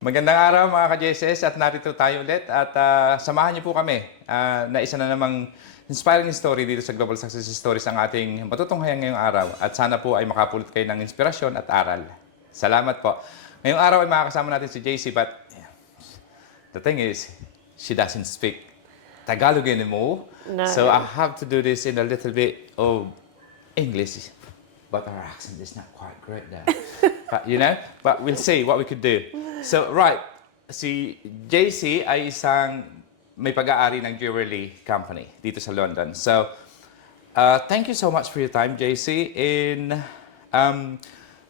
Magandang araw mga ka-JSS at narito tayo ulit at samahan niyo po kami na isa na namang inspiring story dito sa Global Success Stories ang ating matutunghayan ngayong araw at sana po ay makapulot kayo ng inspirasyon at aral. Salamat po. Ngayong araw ay makakasama natin si Jaycee but the thing is, she doesn't speak Tagalog anymore. No. So I have to do this in a little bit of English. But our accent is not quite great there. But we'll see what we could do. So, right, si Jaycee ay isang may pag-aari ng jewelry company dito sa London. So, thank you so much for your time, Jaycee. And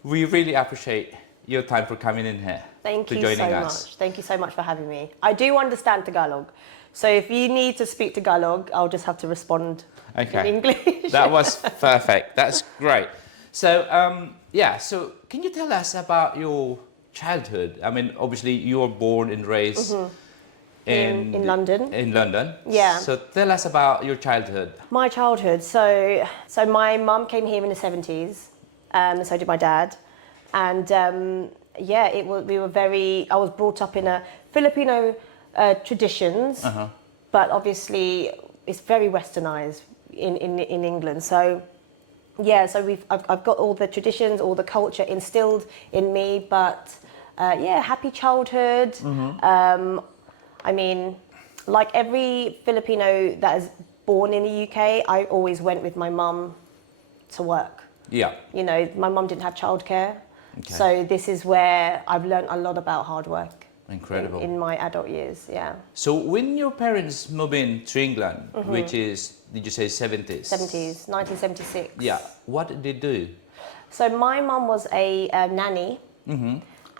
we really appreciate your time for coming in here. Thank to you joining so us. much. Thank you so much for having me. I do understand Tagalog. So if you need to speak Tagalog, I'll just have to respond in English. That was perfect. That's great. So, so can you tell us about your childhood? I mean, obviously you were born and raised in London. In London. Yeah. So tell us about your childhood. My childhood. So my mum came here in the 70s. So did my dad. And I was brought up in a Filipino traditions, but obviously it's very westernized in England. So I've got all the traditions, all the culture instilled in me, but happy childhood. I mean, like every Filipino that is born in the UK, I always went with my mum to work. Yeah. You know, my mum didn't have childcare. Okay. So this is where I've learned a lot about hard work. Incredible. In my adult years, yeah. So when your parents moved in to England, which is, did you say 70s? 70s, 1976. Yeah. What did they do? So my mum was a nanny,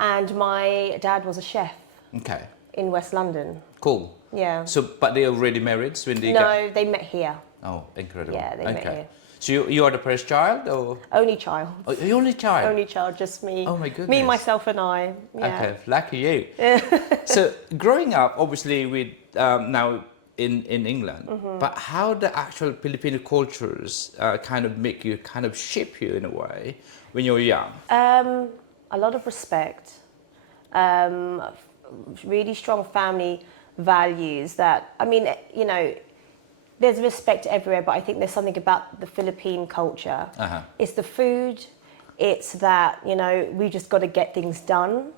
and my dad was a chef. Okay. In West London. Cool. Yeah. So, but they already married when they No, they met here. Oh, incredible. Yeah, they met here. So you are the first child, or? Only child. Oh, the only child? Only child, just me. Oh my goodness. Me, myself and I. Yeah. Okay, lucky you. So growing up, obviously, with now in England, but how the actual Filipino cultures kind of shape you in a way when you're young? A lot of respect. Really strong family values that, I mean, you know, there's respect everywhere, but I think there's something about the Philippine culture. It's the food, it's that, you know, we just got to get things done.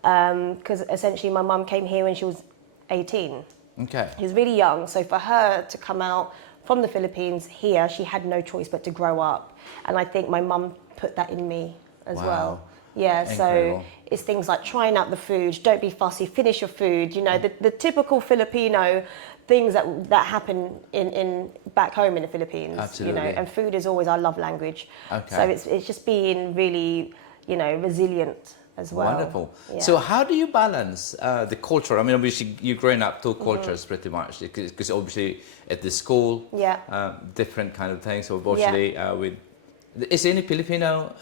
Because essentially my mum came here when she was 18. Okay. She was really young, so for her to come out from the Philippines here, she had no choice but to grow up. And I think my mum put that in me as well. Yeah, Incredible. so it's things like trying out the food, don't be fussy, finish your food, you know, the typical Filipino things that happen in back home in the Philippines. Absolutely. You know, and food is always our love language. Okay. So it's just being really, you know, resilient as well. Wonderful. Yeah. So how do you balance the culture? I mean, obviously you're growing up two cultures pretty much, because obviously at the school, different kind of things. So obviously is there any Filipino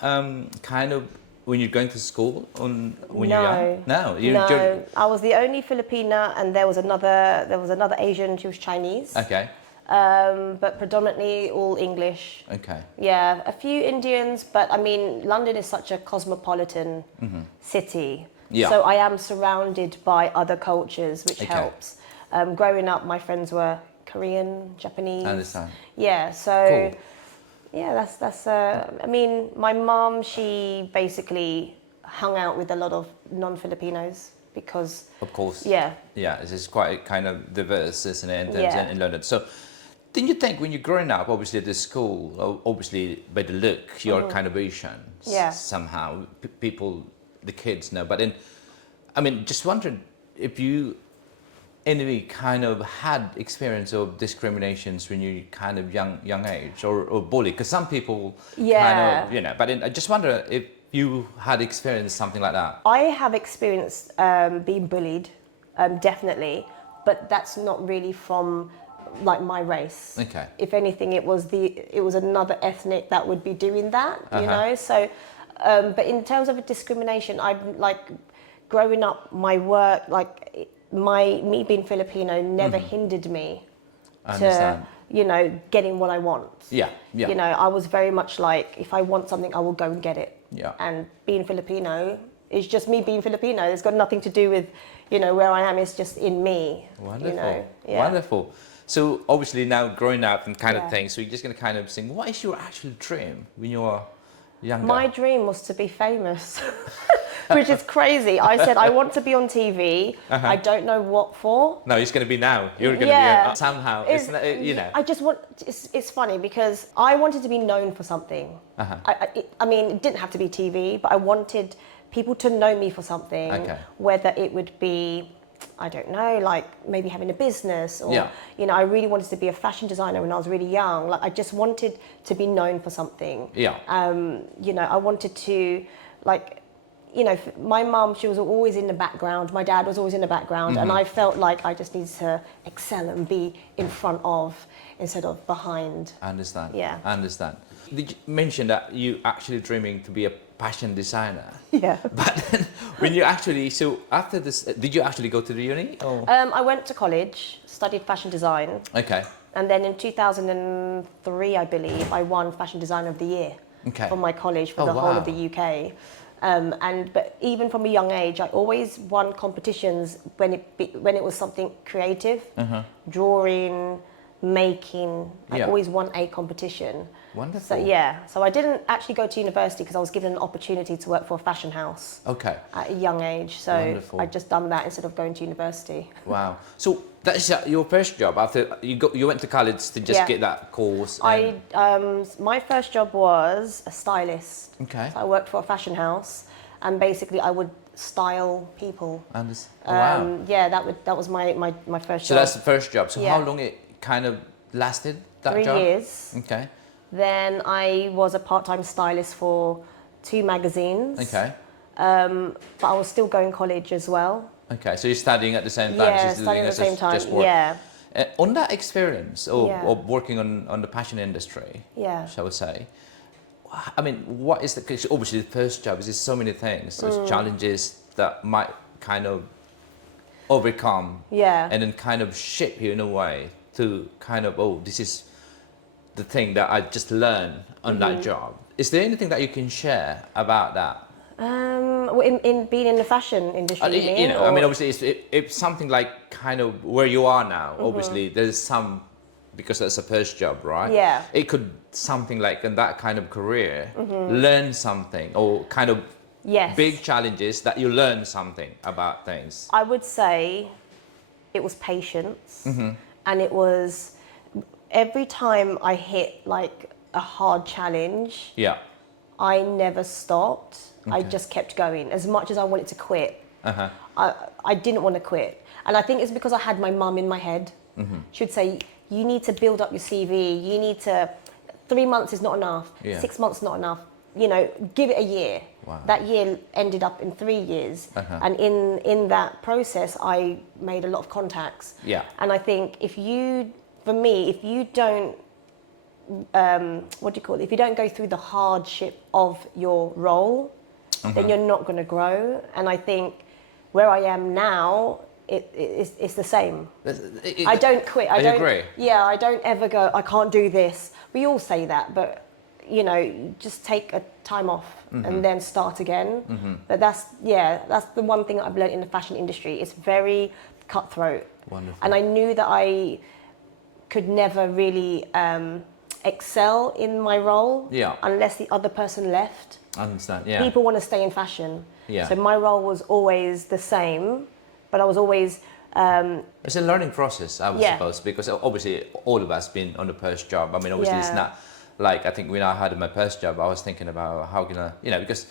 kind of when you're going to school when you're young? No. No, I was the only Filipina, and there was another Asian. She was Chinese. Okay. But predominantly all English. Okay. Yeah, a few Indians, but I mean, London is such a cosmopolitan city. Yeah. So I am surrounded by other cultures, which helps. Growing up, my friends were Korean, Japanese. I understand. Yeah, so... Cool. Yeah, that's. I mean, my mom, she basically hung out with a lot of non-Filipinos because. Of course. Yeah. Yeah, it's quite kind of diverse, isn't it, in London? So, didn't you think when you're growing up, obviously at the school, obviously by the look, you're kind of Asian. Yeah. Somehow, people, the kids know. But then, I mean, just wondered if you. Any kind of had experience of discriminations when you kind of young age or bully? Because some people kind of, you know, but I just wonder if you had experienced something like that. I have experienced being bullied, definitely, but that's not really from like my race. Okay. If anything, it was another ethnic that would be doing that, you know? So, but in terms of a discrimination, I'm like, growing up, my work, like, me being Filipino never hindered me to, you know, getting what I want. Yeah. You know, I was very much like, if I want something, I will go and get it. Yeah. And being Filipino, It's just me being Filipino. It's got nothing to do with, you know, where I am. It's just in me. Wonderful. You know? Yeah. Wonderful. So obviously now growing up and kind of Yeah. thing, so you're just going to kind of sing, what is your actual dream when you were younger? My dream was to be famous, which is crazy. I said, I want to be on TV. I don't know what for. No, it's going to be now. You're going to Yeah. be somehow. It's, you know. I just want, it's funny because I wanted to be known for something. I mean, it didn't have to be TV, but I wanted people to know me for something. Okay. Whether it would be, I don't know, like maybe having a business or, Yeah. you know, I really wanted to be a fashion designer when I was really young. Like I just wanted to be known for something. Yeah. You know, I wanted to, like, you know, my mum, she was always in the background. My dad was always in the background. And I felt like I just needed to excel and be in front of instead of behind. I understand. Yeah. I understand. Did you mention that you actually dreaming to be a fashion designer? Yeah. But then when you actually, so after this, did you actually go to the uni? Or? I went to college, studied fashion design. Okay. And then in 2003, I believe, I won Fashion Designer of the Year Okay. from my college for Oh, the whole wow. of the UK. But even from a young age, I always won competitions when it was something creative, drawing, making. I Yeah. always won a competition. Wonderful. So yeah, so I didn't actually go to university because I was given an opportunity to work for a fashion house Okay. at a young age. So Wonderful. I just done that instead of going to university. Wow. So that's your first job after you went to college to just Yeah. get that course. My first job was a stylist. Okay. So I worked for a fashion house, and basically I would style people. Wow. Yeah, that was my first So job. that's the first job. So Yeah. how long it kind of lasted? That 3 job? years. Okay. Then I was a part-time stylist for 2 magazines. Okay. But I was still going college as well. Okay. So you're studying at the same time. Yeah, so studying at the same time. Just work. Yeah. On that experience of, Yeah. of working on the fashion industry, Yeah. shall we say, I mean, what is the, 'cause obviously the first job is just so many things, there's challenges that might kind of overcome Yeah. and then kind of shape you in a way to kind of, oh, this is the thing that I just learned on that job. Is there anything that you can share about that? Well, in being in the fashion industry, you mean? You know, I mean, or- obviously, it's something like kind of where you are now. Obviously, there's some, because that's a first job, right? Yeah. It could something like in that kind of career, learn something or kind of Yes. big challenges that you learn something about things. I would say it was patience, and it was every time I hit like a hard challenge, Yeah. I never stopped. I Okay. just kept going. As much as I wanted to quit, Uh-huh. I didn't want to quit. And I think it's because I had my mum in my head. She would say, you need to build up your CV. You need to, 3 months is not enough. Yeah. 6 months not enough. You know, give it a year. Wow. That year ended up in 3 years. And in that process, I made a lot of contacts. Yeah. And I think if you don't, what do you call it? If you don't go through the hardship of your role, then you're not going to grow. And I think where I am now, it's the same. I don't quit. I don't agree. Yeah, I don't ever go, I can't do this. We all say that, but you know, just take a time off and then start again. But that's the one thing that I've learned in the fashion industry. It's very cutthroat. Wonderful. And I knew that I could never really excel in my role Yeah. unless the other person left. I understand. Yeah. People want to stay in fashion. Yeah. So my role was always the same, but I was always It's a learning process, I would Yeah. suppose, because obviously all of us been on the first job. I mean, obviously it's Yeah. not like, I think when I had my first job, I was thinking about how can I, you know, because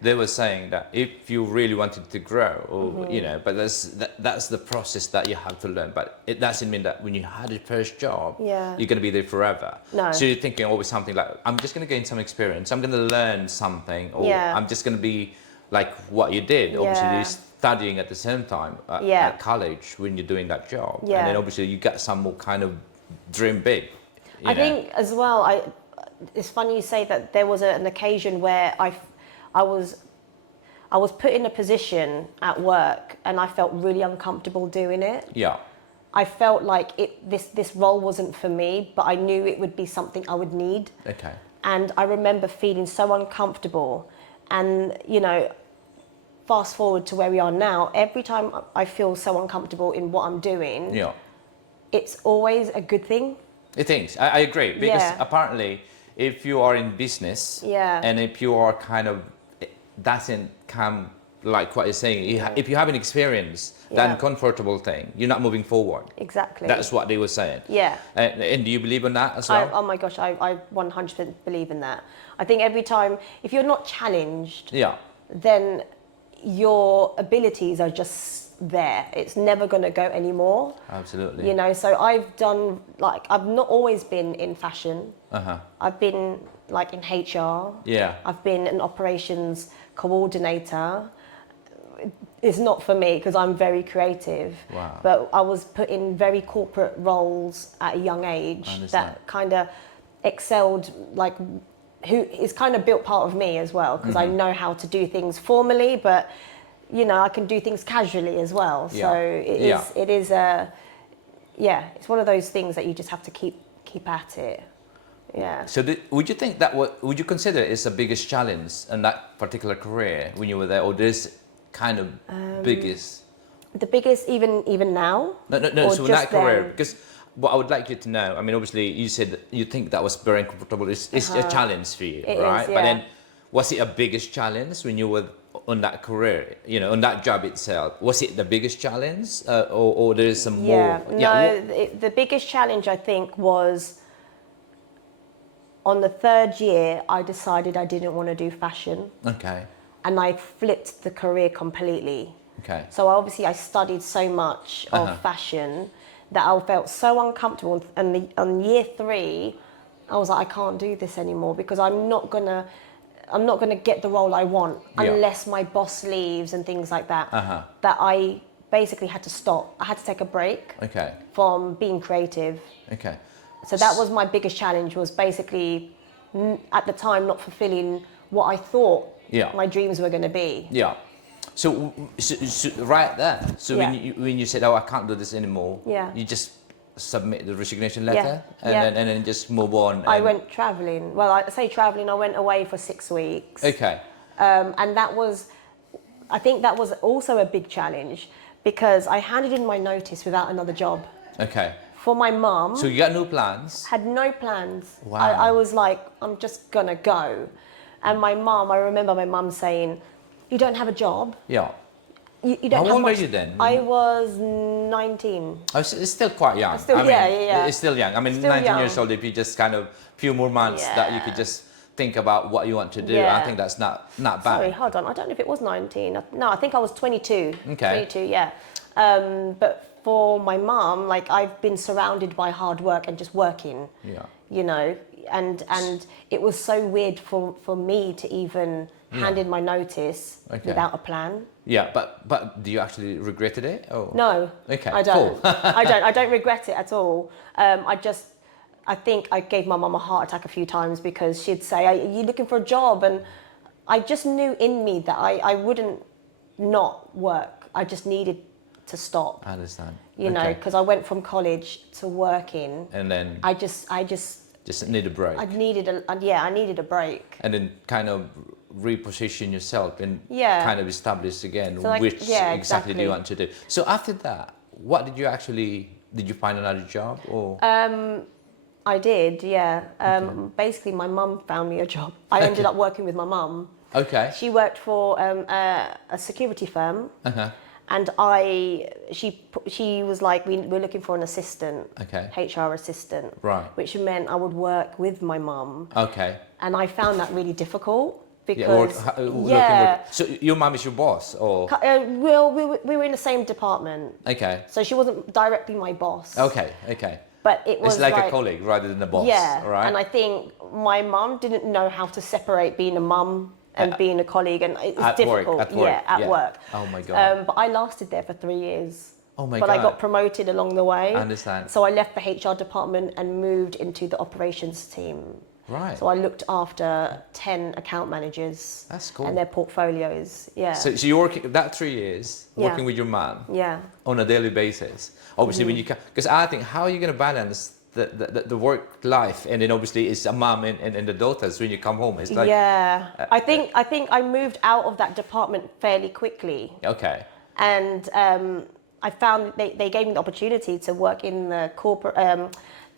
they were saying that if you really wanted to grow, or you know, but that's the process that you have to learn. But it doesn't mean that when you had your first job, Yeah. you're going to be there forever. No. So you're thinking always something like, I'm just going to gain some experience. I'm going to learn something, or Yeah. I'm just going to be like what you did. Obviously, Yeah. you're studying at the same time Yeah. at college when you're doing that job, Yeah. and then obviously you got some more kind of dream big. you I know. think as well, it's funny you say that there was an occasion where I was put in a position at work and I felt really uncomfortable doing it. Yeah. I felt like this role wasn't for me, but I knew it would be something I would need. Okay. And I remember feeling so uncomfortable. And, you know, fast forward to where we are now, every time I feel so uncomfortable in what I'm doing, Yeah. it's always a good thing. It is. I agree because Yeah. apparently, if you are in business, Yeah. and if you are kind of it doesn't come like what you're saying, if you haven't experienced that Yeah. uncomfortable thing, you're not moving forward. Exactly. That's what they were saying. Yeah. And do you believe in that as well? Oh my gosh, I 100% believe in that. I think every time, if you're not challenged, Yeah. then your abilities are just there. It's never going to go anymore. Absolutely. You know, so I've done, like, I've not always been in fashion. I've been, like, in HR. Yeah. I've been an operations coordinator. It's not for me because I'm very creative. Wow. But I was put in very corporate roles at a young age that kind of excelled, like, who is kind of built part of me as well, because I know how to do things formally, but you know, I can do things casually as well. So it is it's one of those things that you just have to keep at it. Yeah. So would you think that would you consider it is the biggest challenge in that particular career when you were there, or this kind of biggest? The biggest, even now? No. Or So in that just career, then? because what I would like you to know, I mean, obviously you said you think that was very uncomfortable. It's a challenge for you, It right? is, But yeah. then, was it a biggest challenge when you were on that career? You know, on that job itself, was it the biggest challenge, or there is some more? The biggest challenge I think was on the third year. I decided I didn't want to do fashion, Okay. and I flipped the career completely. Okay. So obviously I studied so much of fashion that I felt so uncomfortable. And on year 3, I was like, I can't do this anymore because I'm not gonna get the role I want unless my boss leaves and things like that. That I basically had to stop. I had to take a break Okay. from being creative. Okay. So that was my biggest challenge, was basically at the time not fulfilling what I thought my dreams were going to be. Yeah. So right there. So when you said, "Oh, I can't do this anymore," you just submit the resignation letter and then just move on. I went traveling. Well, I say traveling. I went away for 6 weeks. Okay. And I think that was also a big challenge because I handed in my notice without another job. Okay. For my mum. So you got no plans? Had no plans. Wow. I was like, I'm just gonna go. And my mum, I remember my mum saying, you don't have a job. Yeah. You don't How have old much. were you then? I was 19. Oh, it's still quite young. Still, I mean, yeah. It's still young. I mean, Still 19 young. years old, if you just kind of few more months that you could just think about what you want to do, I think that's not bad. Sorry, hold on. I don't know if it was 19. No, I think I was 22. Okay. 22, yeah. But for my mum, like, I've been surrounded by hard work and just working. Yeah. You know, and it was so weird for me to even hand in my notice without a plan. Yeah, but do you actually regretted it? Or? No. Okay. I don't. Cool. I don't regret it at all. I think I gave my mum a heart attack a few times because she'd say, "Are you looking for a job?" And I just knew in me that I wouldn't not work. I just needed to stop. I understand. You know, because I went from college to working. And then I just need a break. I needed a break. And then kind of reposition yourself and kind of establish again So which exactly do you want to do. So after that, what did you find another job or? I did, yeah. Basically, my mum found me a job. I ended up working with my mum. Okay. She worked for a security firm, and she was like, we're looking for an assistant, HR assistant, right? Which meant I would work with my mum. Okay. And I found that really difficult because so your mum is your boss, or? Well, we were in the same department. Okay. So she wasn't directly my boss. Okay. But it was it's like a colleague rather than a boss. Yeah, right? And I think my mum didn't know how to separate being a mum and being a colleague, and it was difficult. At work. At work. Oh my god. But I lasted there for 3 years. Oh my but god. I got promoted along the way. I understand. So I left the HR department and moved into the operations team. Right. So I looked after 10 account managers. That's cool. And their portfolios. Yeah. So you're working that 3 years working with your mum. Yeah. On a daily basis. Obviously, when you because I think how are you going to balance the work life, and then obviously it's a mom and the daughters when you come home. It's like I think I moved out of that department fairly quickly. okay, And I found they gave me the opportunity to work in the corporate,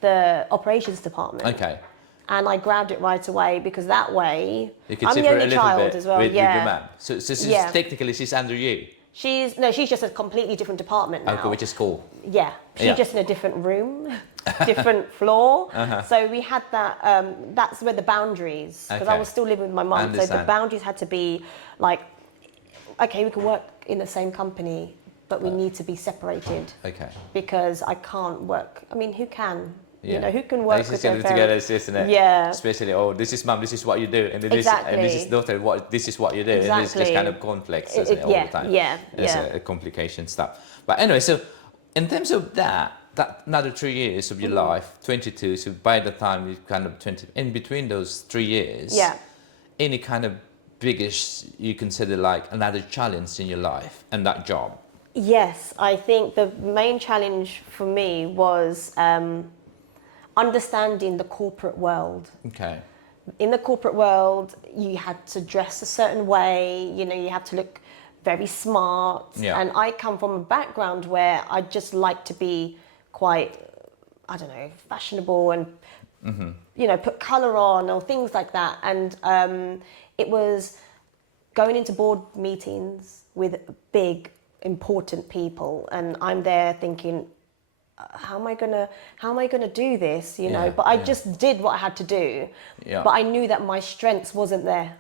the operations department. okay. And I grabbed it right away because that way You can I'm the separate a only little child bit as well. with Yeah. your mom. So she's Yeah. technically she's under you. She's just a completely different department now. Okay, which is cool. Yeah, she's Yeah. just in a different room, different floor. So we had that. That's where the boundaries, because I Okay. was still living with my mum. So the understand. boundaries had to be like, okay, we can work in the same company, but we need to be separated Okay. because I can't work. I mean, who can? Yeah. You know, who can work This with is their getting together, parents? isn't it? Yeah. Especially, oh, this is mom, this is what you do, and then this, and this is Exactly. daughter, what this is what you do, and it's just Exactly. kind of conflicts, isn't it, all Yeah, the time? yeah, It's yeah. a complication stuff. But anyway, so in terms of that another 3 years of your life, 22. So by the time you kind of 20, in between those 3 years, Yeah. any kind of biggest you consider like another challenge in your life and that job? Yes, I think the main challenge for me was understanding the corporate world. Okay. In the corporate world, you had to dress a certain way, you know, you have to look very smart. Yeah. And I come from a background where I just like to be quite, I don't know, fashionable and, you know, put colour on or things like that. And it was going into board meetings with big, important people. And I'm there thinking, how am I gonna do this, you know? Yeah, But I yeah. just did what I had to do. Yeah. But I knew that my strengths wasn't there.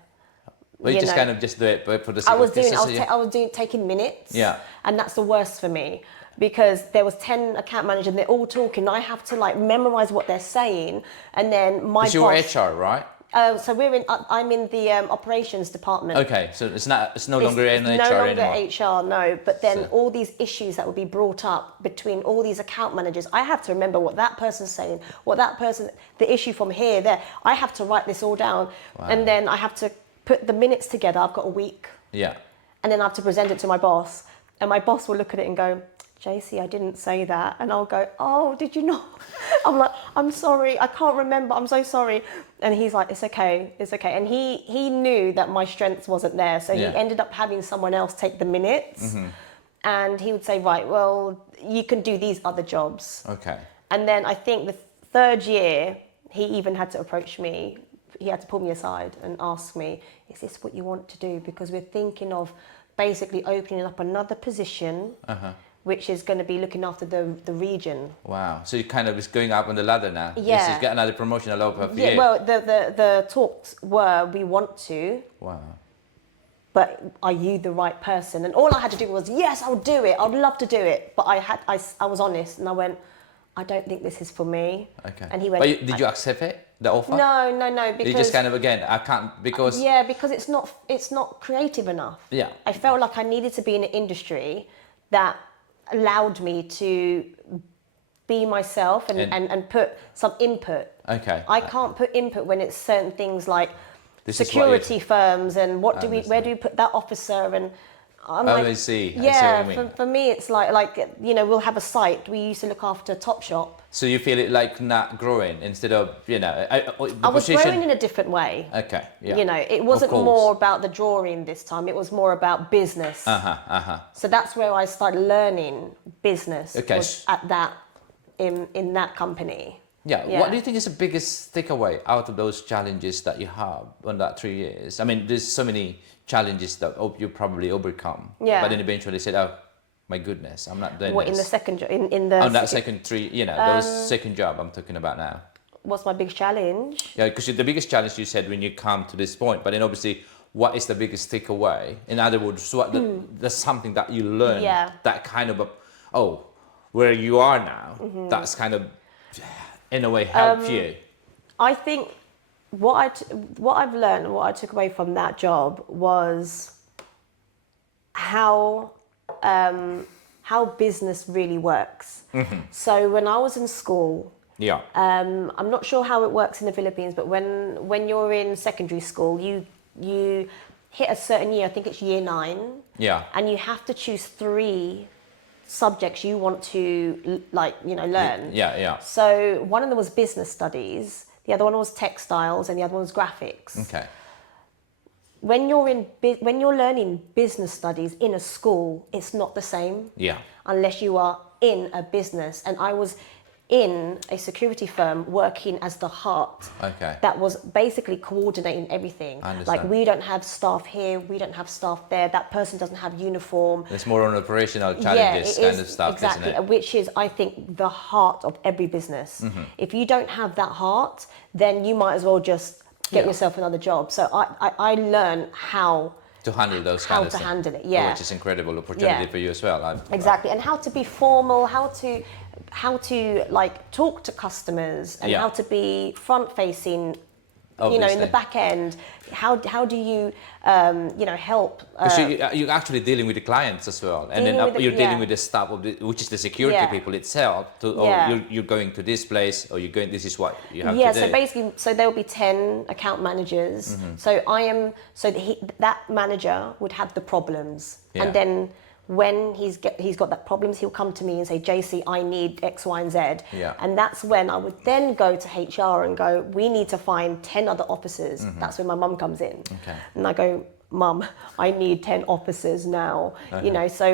Well, you just know. kind of just do it for the sake I of was doing, consistency. I was doing taking minutes. Yeah. And that's the worst for me because there was 10 account managers and they're all talking. I have to like memorize what they're saying, and then my Because you're boss. HR, right? So I'm in the operations department. Okay, so it's no longer in It's HR no longer anymore. HR, no. But then So- all these issues that would be brought up between all these account managers, I have to remember what that person's saying, the issue from here, there. I have to write this all down, and then I have to put the minutes together. I've got a week, Yeah. and then I have to present it to my boss, and my boss will look at it and go, Jaycee, I didn't say that. And I'll go, oh, did you not? I'm like, I'm sorry, I can't remember, I'm so sorry. And he's like, it's okay. And he knew that my strengths wasn't there. So Yeah. he ended up having someone else take the minutes. And he would say, right, well, you can do these other jobs. Okay. And then I think the third year, he even had to approach me. He had to pull me aside and ask me, is this what you want to do? Because we're thinking of basically opening up another position, which is going to be looking after the region. Wow. So you kind of is going up on the ladder now. Yeah. This is get another promotion all over for Yeah, you. well, the talks were, we want to, Wow. but are you the right person? And all I had to do was, yes, I'll do it. I'd love to do it. But I was honest and I went, I don't think this is for me. Okay. And he went, But did you accept it, the offer? No, because You just kind of again, I can't because yeah, because it's not creative enough. Yeah. I felt like I needed to be in an industry that allowed me to be myself and put some input. Okay. I can't put input when it's certain things like This is what you- security firms and where do we put that officer and I'm like, I see. I see yeah, what you mean. for me it's like you know, we'll have a site. We used to look after Topshop. So you feel it like not growing instead of, you know, the I was position. growing in a different way. Okay. Yeah. You know, it wasn't course. more about the drawing this time. It was more about business. So that's where I started learning business. Okay. Was at that in that company. Yeah. Yeah. What do you think is the biggest takeaway out of those challenges that you have on that 3 years? I mean, there's so many challenges that you probably overcome. Yeah. But then eventually said, oh, my goodness, I'm not doing What this. in the second job? In the On that second 3, you know, those second job I'm talking about now. what's my big challenge? Yeah, because the biggest challenge you said when you come to this point, but then obviously, what is the biggest takeaway? In other words, there's something that you learn Yeah. that kind of, where you are now, that's kind of, in a way, helped you. I think what I've learned and what I took away from that job was how business really works. So when I was in school, Yeah. I'm not sure how it works in the Philippines, but when you're in secondary school, you hit a certain year. I think it's year 9. Yeah. And you have to choose 3 subjects you want to learn. Yeah. So one of them was business studies, the other one was textiles, and the other one was graphics. Okay. When you're learning business studies in a school, it's not the same. Yeah. Unless you are in a business. And I was in a security firm working as the heart. Okay. That was basically coordinating everything. I understand. Like, we don't have staff here, we don't have staff there, that person doesn't have uniform. It's more on operational challenges of stuff, exactly, isn't it? which is, I think, the heart of every business. Mm-hmm. If you don't have that heart, then you might as well just get yourself another job. So I learned how to handle those kind of how to stuff. handle it, yeah. Which is incredible opportunity for you as well. Exactly, and how to be formal, how to like talk to customers, and how to be front facing, in the back end. How do you help? Because you're actually dealing with the clients as well, and then you're dealing with the staff which is the security people itself. You're going to this place, or you're going. This is what you have to do. Yeah, so basically, there will be 10 account managers. Mm-hmm. So that manager would have the problems, and then when he's got that problems, he'll come to me and say, Jaycee, I need X, Y, and Z. Yeah. And that's when I would then go to HR and go, we need to find 10 other officers. Mm-hmm. That's when my mum comes in. Okay. And I go, Mum, I need 10 officers now. Okay. So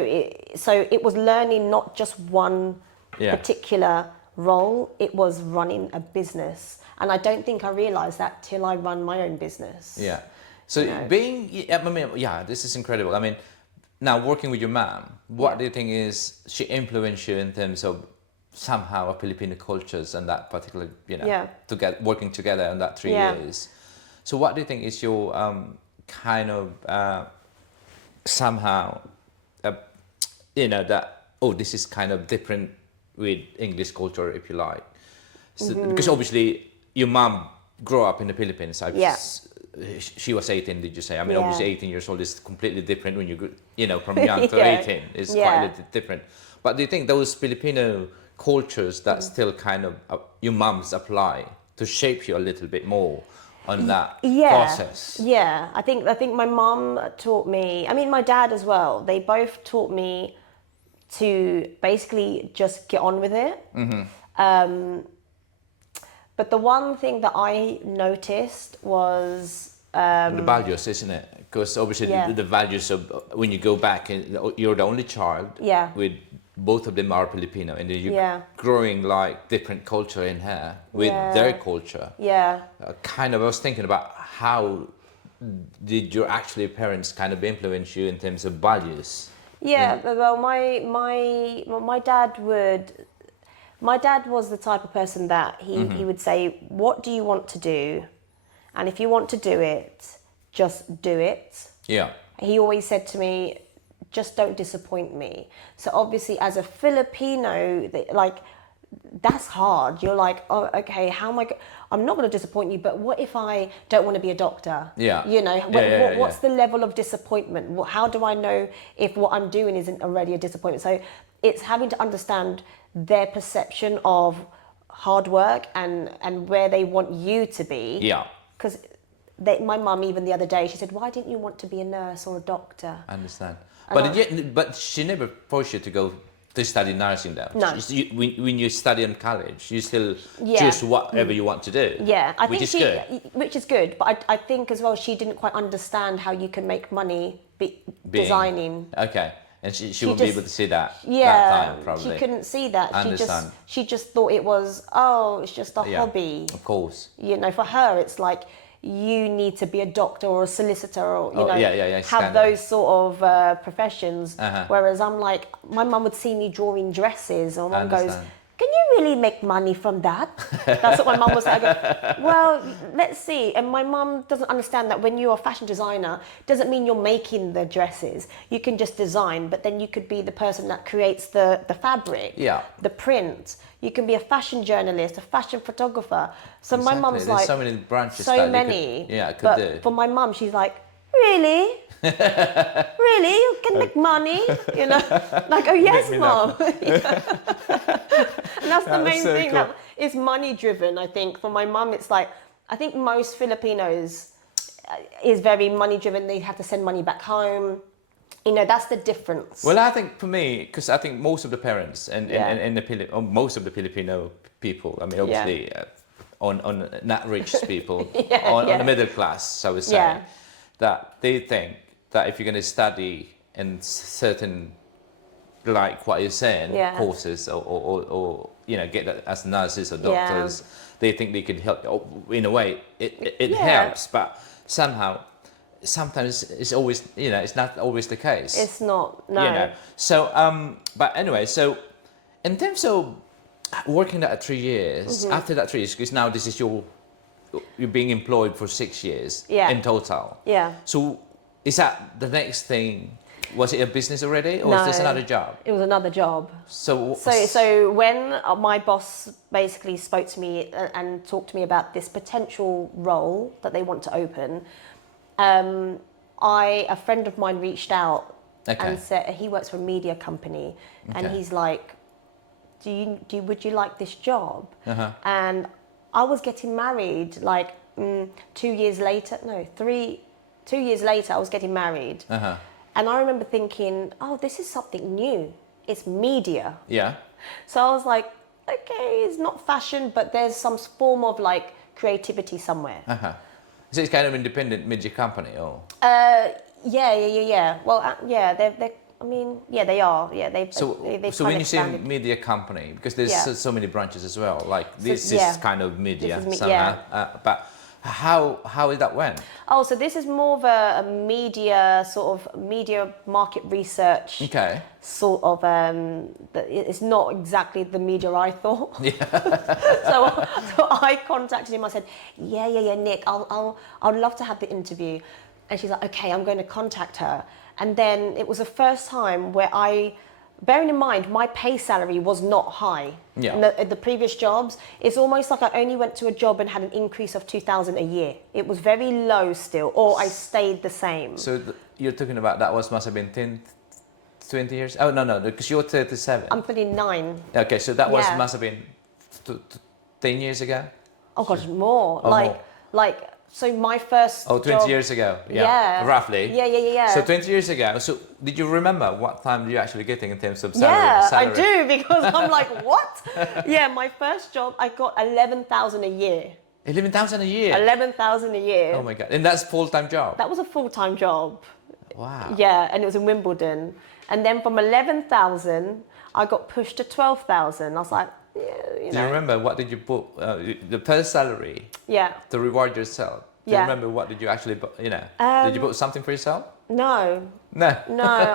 it was learning not just one particular role, it was running a business. And I don't think I realised that till I run my own business. Yeah. So this is incredible. I mean, now, working with your mom, what do you think is she influenced you in terms of somehow Filipino cultures and that particular, working together in that 3 years? So what do you think is your kind of somehow, this is kind of different with English culture, if you like? So, because obviously your mom grew up in the Philippines. She was 18, did you say? I mean, obviously 18 years old is completely different when you from young to 18. It's quite a little different. But do you think those Filipino cultures that still kind of your mums apply to shape you a little bit more on that process? Yeah, I think my mum taught me, I mean, my dad as well, they both taught me to basically just get on with it. Mm-hmm. But the one thing that I noticed was... the values, isn't it? Because obviously the values of when you go back, and you're the only child with both of them are Filipino, and then you're growing like different culture in here with their culture. Yeah. I was thinking about how did your actually parents kind of influence you in terms of values? Yeah, well, my dad would... My dad was the type of person that he would say, what do you want to do? And if you want to do it, just do it. Yeah. He always said to me, just don't disappoint me. So obviously as a Filipino, that's hard. You're like, oh, okay, how am I'm not going to disappoint you, but what if I don't want to be a doctor? Yeah. What's the level of disappointment? How do I know if what I'm doing isn't already a disappointment? So it's having to understand their perception of hard work and where they want you to be. Yeah. Because my mum, even the other day, she said, why didn't you want to be a nurse or a doctor? I understand. But she never forced you to go to study nursing though. No. When you study in college, you still choose whatever you want to do. Yeah. Which is good. But I think as well, she didn't quite understand how you can make money designing. Okay. And she wouldn't be able to see that that time, probably. She couldn't see that. She just thought it was, it's just a hobby. Of course. For her, it's like, you need to be a doctor or a solicitor or, have those sort of professions. Whereas I'm like, my mum would see me drawing dresses, or mum goes, can you really make money from that? That's what my mum was like. I go, well, let's see. And my mum doesn't understand that when you're a fashion designer, doesn't mean you're making the dresses. You can just design, but then you could be the person that creates the fabric, the print. You can be a fashion journalist, a fassion photographer. So my mum's like, so many branches. So many. Could do. For my mum, she's like, really? Really? You can make money? And I go, yes, Mom. And that's the main thing, cool. That is money driven, I think. For my mum, it's like, I think most Filipinos is very money driven. They have to send money back home. You know, that's the difference. Well, I think for me, because I think most of the parents and most of the Filipino people, I mean, obviously, on not rich people, on the middle class, I would say, that they think that if you're going to study in certain, like what you're saying, courses or you know, get as nurses or doctors, they think they can help. In a way, it helps, but sometimes it's always, you know, it's not always the case. It's not, no. You know, so but anyway, so in terms of working that 3 years, after that 3 years, because now this is you're being employed for 6 years in total. Yeah. So is that the next thing? Was it a business already, or was this another job? It was another job. So when my boss basically spoke to me and talked to me about this potential role that they want to open, a friend of mine reached out and said he works for a media company, and he's like, would you like this job? And I was getting married like 2 years later. No, 2 years later, I was getting married. And I remember thinking, oh, this is something new. It's media. Yeah. So I was like, okay, it's not fashion, but there's some form of like creativity somewhere. So it's kind of independent media company, or? Yeah. Well, they're. I mean, they are. Yeah, they've. So when you say media company, because there's so many branches as well. Like this is kind of media somehow. But how is that went? Oh, so this is more of a media sort of media market research. Okay. Sort of. It's not exactly the media I thought. So I contacted him. I said, yeah, Nick, I'd love to have the interview. And she's like, okay, I'm going to contact her. And then it was the first time where bearing in mind, my pay salary was not high. In the previous jobs, it's almost like I only went to a job and had an increase of 2,000 a year. It was very low still, or I stayed the same. So you're talking about must have been 10, 20 years? Oh, no, because you're 37. I'm 39. Okay, so that must have been 10 years ago? Oh, gosh, more. Oh, Like, so my first 20 job, years ago. Yeah. Roughly. Yeah. So 20 years ago. So did you remember what time you're actually getting in terms of salary? Yeah, I do, because I'm like, what? Yeah, my first job, I got 11,000 a year. 11,000 a year? 11,000 a year. Oh my God. And that's a full-time job? That was a full-time job. Wow. Yeah, and it was in Wimbledon. And then from 11,000, I got pushed to 12,000. I was like, you know. Do you remember what did you put, the first salary? Yeah. To reward yourself? Do you remember what did you actually, did you put something for yourself? No. No,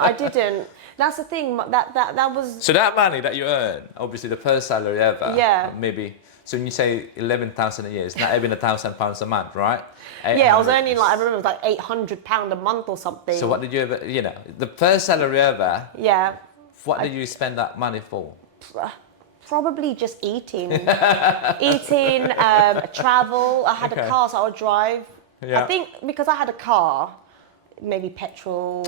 I didn't. That's the thing. That was. So that money that you earn, obviously the first salary ever. Yeah. Maybe. So when you say 11,000 a year, it's not even £1,000 a month, right? Yeah, I was earning I remember it was like £800 a month or something. So what did you ever, the first salary ever? Yeah. What did you spend that money for? Probably just eating, travel. I had a car, so I would drive. Yeah. I think because I had a car, maybe petrol,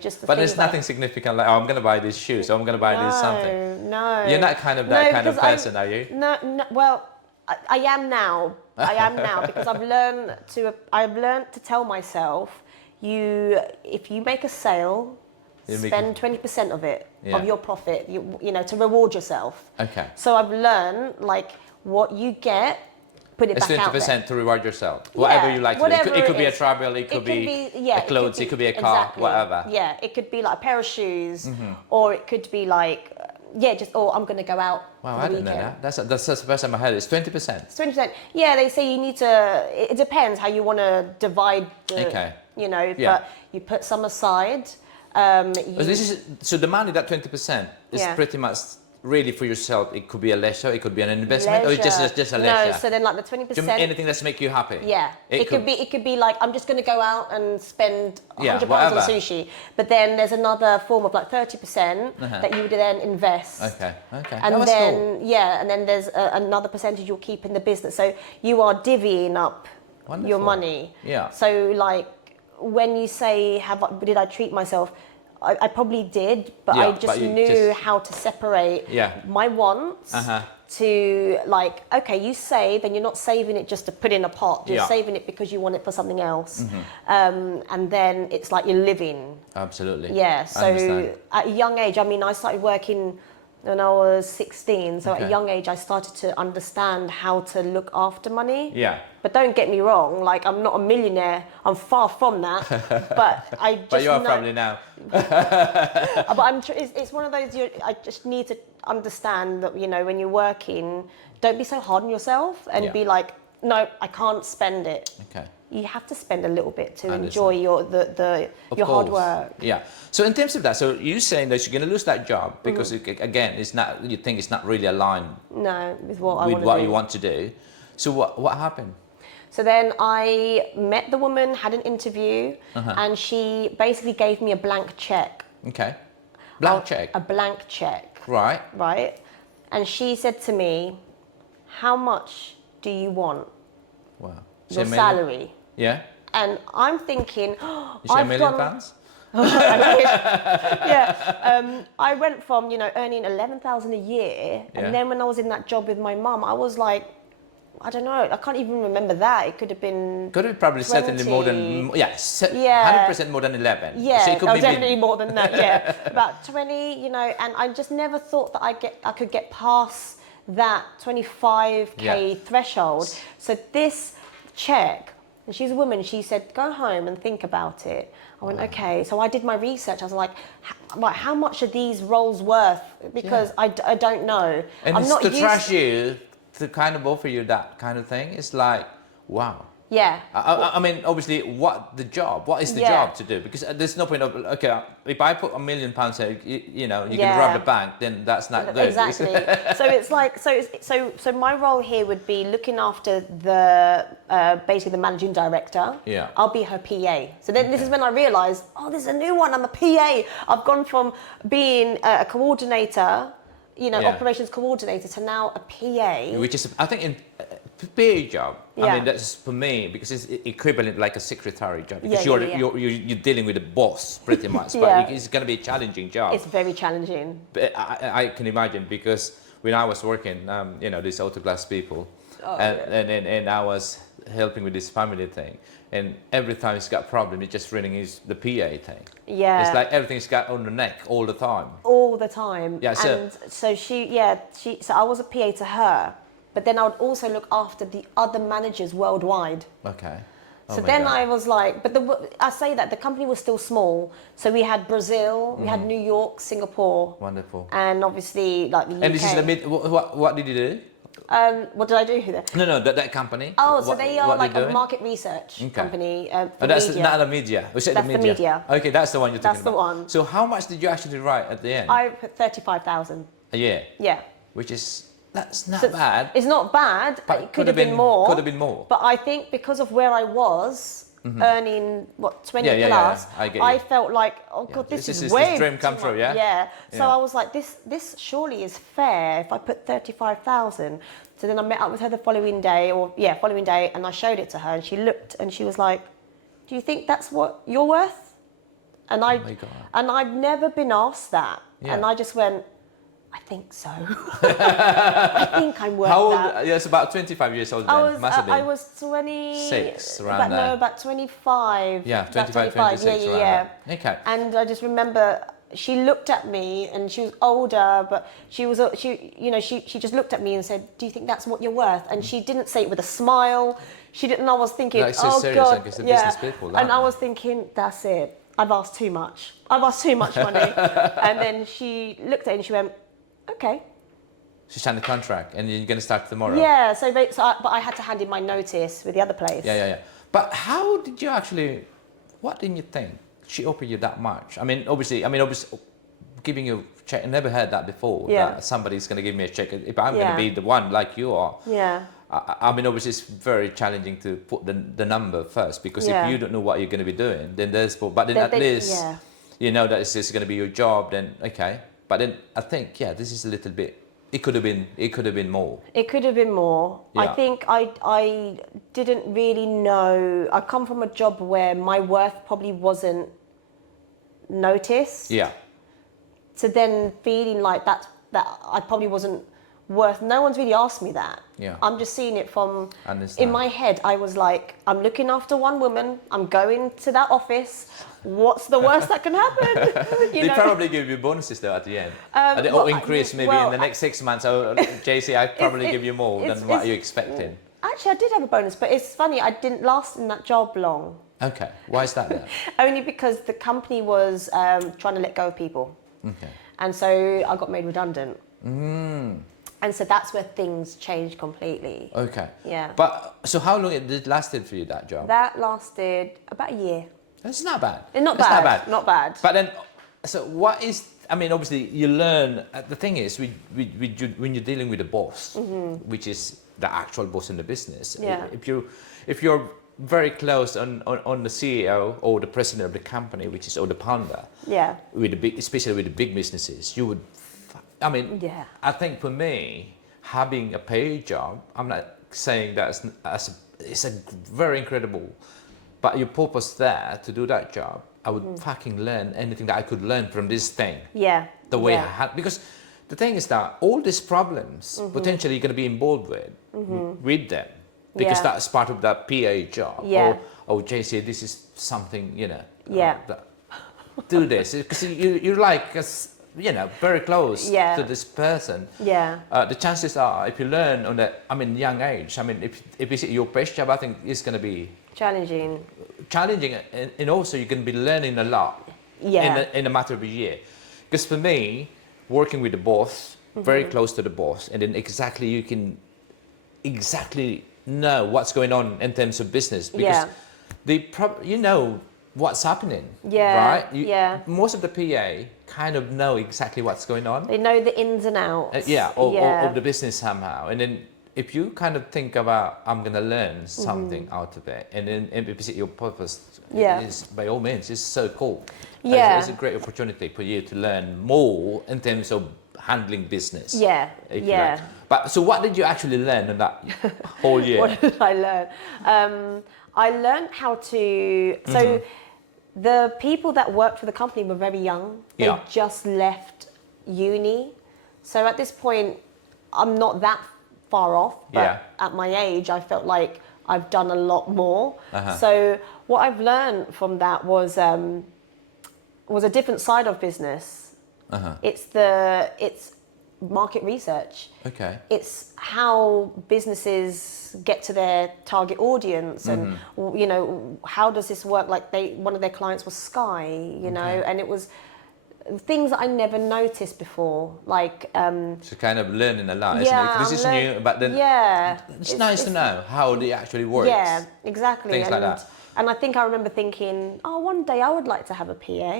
just the But things there's nothing significant like, I'm going to buy these shoes, or I'm going to buy this something. No. You're not kind of that kind of person, are you? No. Well, I am now. Because I've learned to tell myself, if you make a sale, spend 20% of it, of your profit, to reward yourself. Okay. So I've learned, like, what you get, put it back out there. It's 20% to reward yourself. Whatever you like to do. It could be a travel, it could be clothes, it could be a car, whatever. Yeah, it could be like a pair of shoes, or it could be like, I'm going to go out Wow, for the I didn't know that. That's the first time I heard it. It's 20%. It's 20%. Yeah, they say you need to, it depends how you want to divide the, but you put some aside. So the money, that 20%, is pretty much really for yourself. It could be a leisure, it could be an investment, or just a leisure. No, so then like the 20%. Anything that's make you happy. Yeah, it could be like, I'm just going to go out and spend £100 on sushi. But then there's another form of like 30% that you would then invest. Okay. And then cool. And then there's another percentage you'll keep in the business. So you are divvying up your money. Yeah. So like, when you say, did I treat myself? I probably did, but I just knew how to separate my wants to like, okay, you save and you're not saving it just to put in a pot. You're saving it because you want it for something else. And then it's like you're living. Absolutely. Yeah. So at a young age, I mean, I started working when I was 16. So at a young age, I started to understand how to look after money. Yeah. But don't get me wrong, like I'm not a millionaire. I'm far from that. But I just But you are probably now. But it's one of those, I just need to understand that, you know, when you're working, don't be so hard on yourself and be like, no, I can't spend it. Okay. You have to spend a little bit to enjoy your hard work. Yeah. So in terms of that, so you're saying that you're going to lose that job because again, it's not, you think it's not really aligned. No, with what you want to do. So what happened? So then I met the woman, had an interview, and she basically gave me a blank check. Okay. Blank check. A blank check. Right. Right. And she said to me, "How much do you want? Wow. Your salary?" Yeah. And I'm thinking, Is she £1 million? I went from, you know, earning 11,000 a year, and then when I was in that job with my mum, I was like, I don't know, I can't even remember that. It could have been. Could have probably 20. certainly more than 100% more than 11. Yeah, so it could that be was definitely more than that. Yeah, about 20. You know, and I just never thought that I could get past that 25k threshold. So this check, and she's a woman. She said, "Go home and think about it." I went, okay. So I did my research. I was like, how much are these rolls worth? Because I don't know. And I'm it's not to used trash you, to kind of offer you that kind of thing. It's like, wow. Yeah. I mean, obviously, what is the job to do? Because there's no point of, okay, if I put £1 million here, you know, you can rob the bank, then that's not good. Exactly. So it's like, so my role here would be looking after the, basically the managing director. Yeah. I'll be her PA. So then this is when I realized, oh, there's a new one. I'm a PA. I've gone from being a coordinator, you know, operations coordinator to now a PA. Which is, I think, in PA job. I mean, that's for me because it's equivalent like a secretary job because you're dealing with a boss pretty much. But it's going to be a challenging job. It's very challenging. But I can imagine because when I was working, you know, these autoglass people, and I was helping with this family thing, and every time it's got a problem, it's just running the PA thing. Yeah. It's like everything's got on the neck all the time. All the time. Yeah. So so I was a PA to her. But then I would also look after the other managers worldwide. Okay. Oh so then I was like, but I say that the company was still small. So we had Brazil, we had New York, Singapore. Wonderful. And obviously like the UK. And this is the mid. What did you do? What did I do there? No, that company. Oh, so they are like a market research company. That's media. not the media. Was it That's the media? Okay, that's the one you're talking about. That's the one. So how much did you actually write at the end? I put 35,000. A year. Yeah. Which is. That's not bad. It's not bad. But it could have been more. Could have been more. But I think because of where I was earning 20 plus, I felt like, oh god, this is way dream come true. Yeah. So I was like, this surely is fair if I put 35,000. So then I met up with her the following day, and I showed it to her, and she looked and she was like, "Do you think that's what you're worth?" And I'd never been asked that, and I just went, I think so. I think I'm worth How old? that. Yes, about 25 years old then. Must have been. I was 26 around there. No, about 25. Yeah, 25, 26 around there. Okay. And I just remember she looked at me, and she was older, but she just looked at me and said, "Do you think that's what you're worth?" And she didn't say it with a smile. She didn't. I was thinking, like, so oh serious, god, like it's the business people. And I was thinking, that's it. I've asked too much. I've asked too much money. And then she looked at it and she went, okay. She signed the contract, and you're going to start tomorrow. Yeah, but I had to hand in my notice with the other place. Yeah. But how did you actually? What did you think? She offered you that much. I mean, obviously, giving you a check. I never heard that before. Yeah. That somebody's going to give me a check. If I'm going to be the one like you are. Yeah. I mean, obviously, it's very challenging to put the number first because if you don't know what you're going to be doing, then but then at least you know that it's just going to be your job. Then okay. But then I think this is a little bit. It could have been more. It could have been more. Yeah. I think I didn't really know. I come from a job where my worth probably wasn't noticed. Yeah. So then feeling like that I probably wasn't worth. No one's really asked me that. Yeah. I'm just seeing it from. Understand. In my head, I was like, I'm looking after one woman. I'm going to that office. What's the worst that can happen? They probably give you bonuses though at the end. Well, increase maybe in the next 6 months. Oh, Jaycee, I probably give you more than what you're expecting. Actually, I did have a bonus, but it's funny. I didn't last in that job long. Okay. Why is that then? Only because the company was trying to let go of people. Okay. And so I got made redundant. Mm. And so that's where things changed completely. Okay. Yeah. But so how long it lasted for you, that job? That lasted about a year. It's not bad. Not It's bad. not bad. Not bad. But then, so what is? I mean, obviously, you learn. The thing is, when you're dealing with a boss, which is the actual boss in the business, Yeah. if you're very close on the CEO or the president of the company, which is or the founder, Yeah. with the big, especially with the big businesses, you would. I mean, Yeah. I think for me, having a paid job, I'm not saying that it's a very incredible. But your purpose there to do that job, I would fucking learn anything that I could learn from this thing. Yeah. The way yeah. I had, because the thing is that all these problems potentially you're going to be involved with them, because Yeah. that's part of that PA job. Yeah. Or Jaycee, this is something Yeah. do this because you're like very close Yeah. to this person. Yeah. The chances are, if you learn on that, young age, if it's your best job, I think it's going to be Challenging. challenging, and also you can be learning a lot Yeah. in a matter of a year. Because for me, working with the boss, very close to the boss, and then you can exactly know what's going on in terms of business, because you know what's happening. Yeah, Right. yeah. Most of the PA kind of know exactly what's going on. They know the ins and outs. Of the business somehow, and then. If you kind of think about, I'm going to learn something out of it, and then if your purpose is, by all means, it's so cool. Yeah. It's a great opportunity for you to learn more in terms of handling business. Yeah, if you yeah. like. But so what did you actually learn in that whole year? What did I learn? I learned how to. So the people that worked for the company were very young. They just left uni. So at this point, I'm not that far off, but at my age, I felt like I've done a lot more. So what I've learned from that was a different side of business. It's market research. Okay. It's how businesses get to their target audience, and how does this work? Like one of their clients was Sky, and it was things that I never noticed before, like so kind of learning a lot, isn't it? This is new, but then it's nice to know how it actually works. Yeah, exactly. Things like that. And I think I remember thinking, one day I would like to have a PA.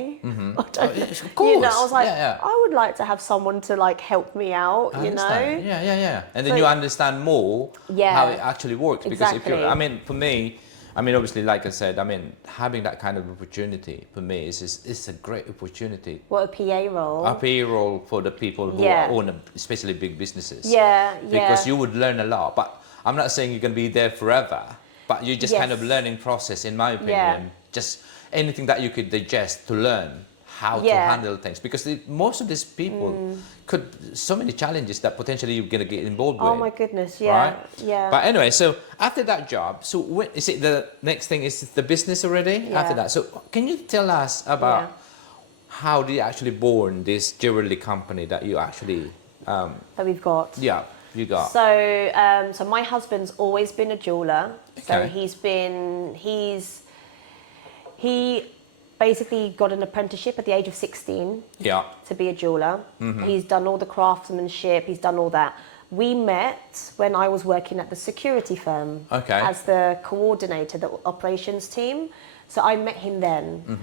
Of course. I was like, I would like to have someone to help me out. Yeah. And then you understand more how it actually works. Because if you, for me, obviously, like I said, having that kind of opportunity for me is a great opportunity. What, a PA role? A PA role for the people who own, especially big businesses. Yeah. Because you would learn a lot. But I'm not saying you're going to be there forever. But you're just kind of learning process, in my opinion. Just anything that you could digest to learn how to handle things. Because most of these people so many challenges that potentially you're going to get involved with. Oh my goodness, yeah. Right? Yeah. But anyway, so after that job, so is it the next thing is the business already? Yeah. After that. So can you tell us about how did you actually born this jewelry company that you actually... that we've got. Yeah. You got. So my husband's always been a jeweler. Okay. So he basically got an apprenticeship at the age of 16 to be a jeweler. He's done all the craftsmanship, he's done all that. We met when I was working at the security firm as the coordinator, the operations team. So I met him then.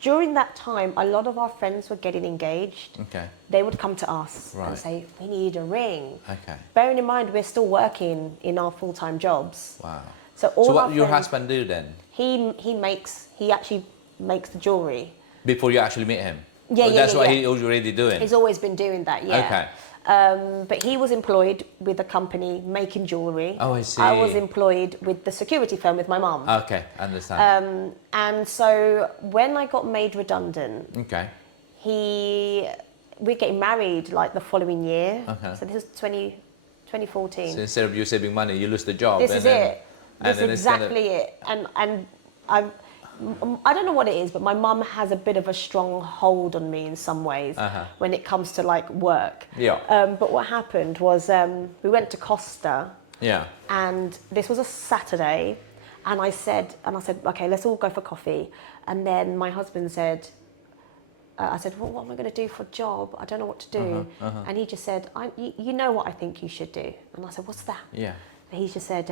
During that time, a lot of our friends were getting engaged. They would come to us and say, we need a ring. Bearing in mind, we're still working in our full-time jobs. Wow. So what your husband do then? He actually makes the jewelry. Before you actually meet him? Yeah, That's what he was already doing? He's always been doing that, yeah. But he was employed with a company making jewellery. Oh, I see. I was employed with the security firm with my mum. Okay, understand. And so when I got made redundant, we're getting married like the following year. Okay. So this is 2014. So instead of you saving money, you lose the job. This and is then, it. This is exactly it. And I don't know what it is, but my mum has a bit of a strong hold on me in some ways when it comes to like work. Yeah. But what happened was we went to Costa. Yeah. And this was a Saturday, and I said, okay, let's all go for coffee. And then my husband said, I said, well, what am I going to do for a job? I don't know what to do. And he just said, you know what I think you should do? And I said, what's that? Yeah. And he just said,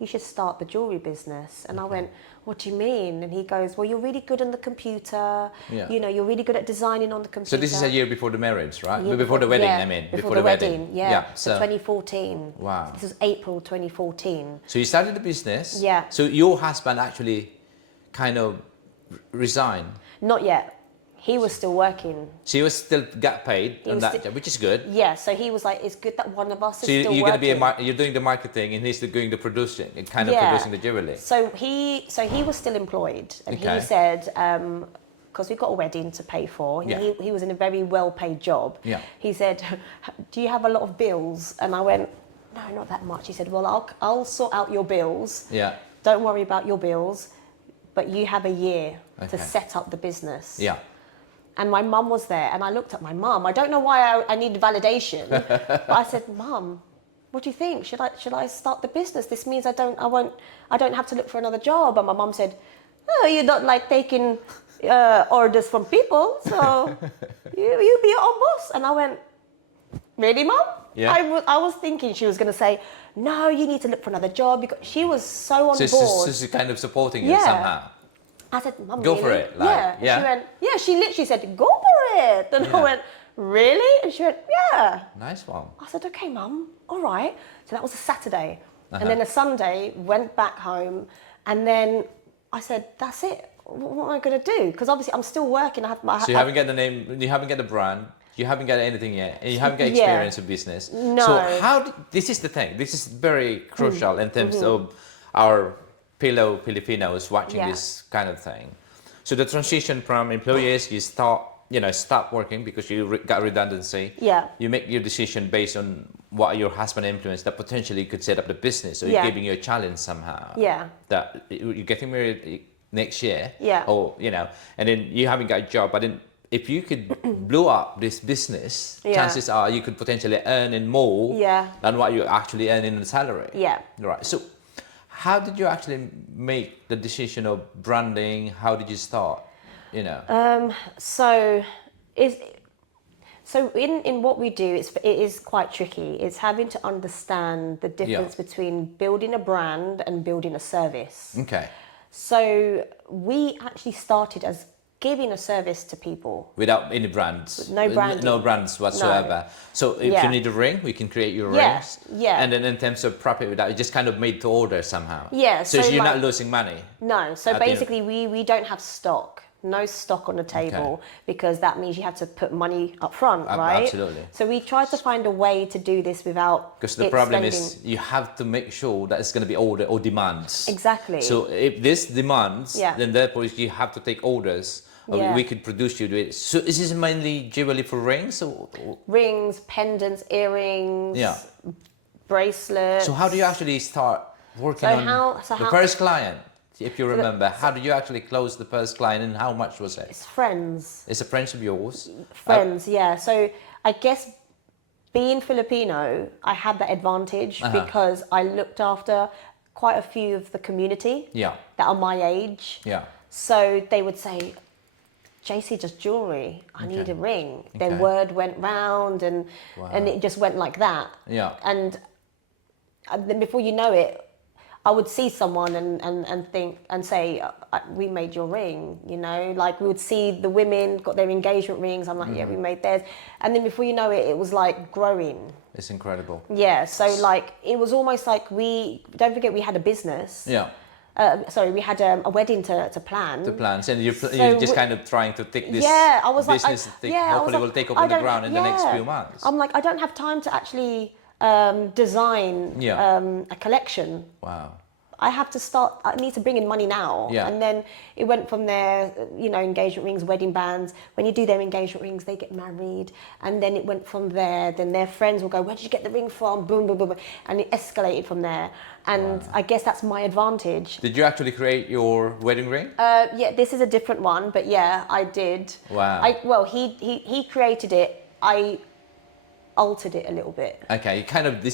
you should start the jewellery business. And I went, what do you mean? And he goes, well, you're really good on the computer. Yeah. You know, you're really good at designing on the computer. So this is a year before the marriage, right? Year Before the wedding, yeah, I mean. Before the wedding, yeah. So 2014. Wow. This was April 2014. So you started the business. Yeah. So your husband actually kind of resigned. Not yet. He was still working. So you still got paid on was that still- job, which is good. Yeah, so he was like, it's good that one of us is So still you're working. going to be you're doing the marketing and he's doing the producing, kind of producing the jewelry. So he was still employed, and Okay. he said, because we've got a wedding to pay for, and Yeah. he was in a very well-paid job. Yeah. He said, do you have a lot of bills? And I went, no, not that much. He said, well, I'll sort out your bills. Yeah. Don't worry about your bills, but you have a year to Okay. set up the business. Yeah. And my mum was there, and I looked at my mum. I don't know why I needed validation, but I said, "Mum, what do you think? Should I start the business? This means I don't have to look for another job." And my mum said, "Oh, you don't like taking orders from people, so you be your own boss." And I went, "Really, Mum?" Yeah. I was thinking she was going to say, "No, you need to look for another job," because she was so on So board. she's kind of supporting you Yeah. somehow. I said, Mum, Go really? for it, like, yeah. yeah. And she went, yeah. She literally said, go for it. And I went, really? And she went, yeah. Nice one. I said, okay, Mum, all right. So that was a Saturday. And then a Sunday, went back home. And then I said, that's it. What am I going to do? Because obviously I'm still working. So you haven't got the name, you haven't got the brand, you haven't got anything yet, and you haven't got Yeah. experience in business. No. So this is the thing, this is very crucial in terms of our fellow Filipinos watching Yeah. this kind of thing. So the transition from employees, you stop working because you got redundancy. Yeah. You make your decision based on what your husband influenced that potentially could set up the business. So Yeah. you're giving you a challenge somehow. Yeah. That you're getting married next year. Yeah. Or, and then you haven't got a job, but then if you could blow up this business, Yeah. chances are you could potentially earn in more Yeah. than what you actually earn in the salary. Yeah. Right. So how did you actually make the decision of branding? How did you start? So in what we do, it is quite tricky. It's having to understand the difference between building a brand and building a service. Okay. So we actually started as giving a service to people. Without any brands. No branding. No brands whatsoever. So if Yeah. you need a ring, we can create your Yeah, rings. yeah. And then in terms of profit, without, it's just kind of made to order somehow. Yeah, So, so you're like- not losing money. No, so At the end. basically we don't have stock. No stock on the table because that means you have to put money up front, right? Absolutely. So we tried to find a way to do this without Because the it problem spending- is you have to make sure that it's going to be order or demands. Exactly. So if this demands, Yeah. then therefore you have to take orders. Yeah. We could produce you it. So is this mainly jewelry for rings? Or rings, pendants, earrings, Yeah. bracelets. so how do you actually start working So on the how- first client? If you remember, how did you actually close the first client and how much was it? It's friends. It's a friend of yours. Friends, yeah. So I guess being Filipino, I had that advantage because I looked after quite a few of the community Yeah. that are my age. Yeah. So they would say, Jaycee does jewelry. I need a ring. Then Okay. word went round and it just went like that. Yeah. And then before you know it, I would see someone and think and say, we made your ring, like we would see the women got their engagement rings. I'm like, yeah, we made theirs. And then before you know it, it was like growing. It's incredible. Yeah. So like, it was almost like don't forget we had a business. Yeah. We had a wedding to plan. The plans, and you're So just we- kind of trying to take this Yeah, I was like, business that I was hopefully like, will take off I on the don't- ground in the next yeah. few months. I'm like, I don't have time to actually design Yeah. a collection. Wow. I need to bring in money now. Yeah. And then it went from there, you know, engagement rings, wedding bands. When you do their engagement rings, they get married. And then it went from there. Then their friends will go, where did you get the ring from? Boom, boom, boom. And it escalated from there. And I guess that's my advantage. Did you actually create your wedding ring? Yeah, this is a different one, but yeah, I did. Wow. Well, he created it. I altered it a little bit. Okay, you kind of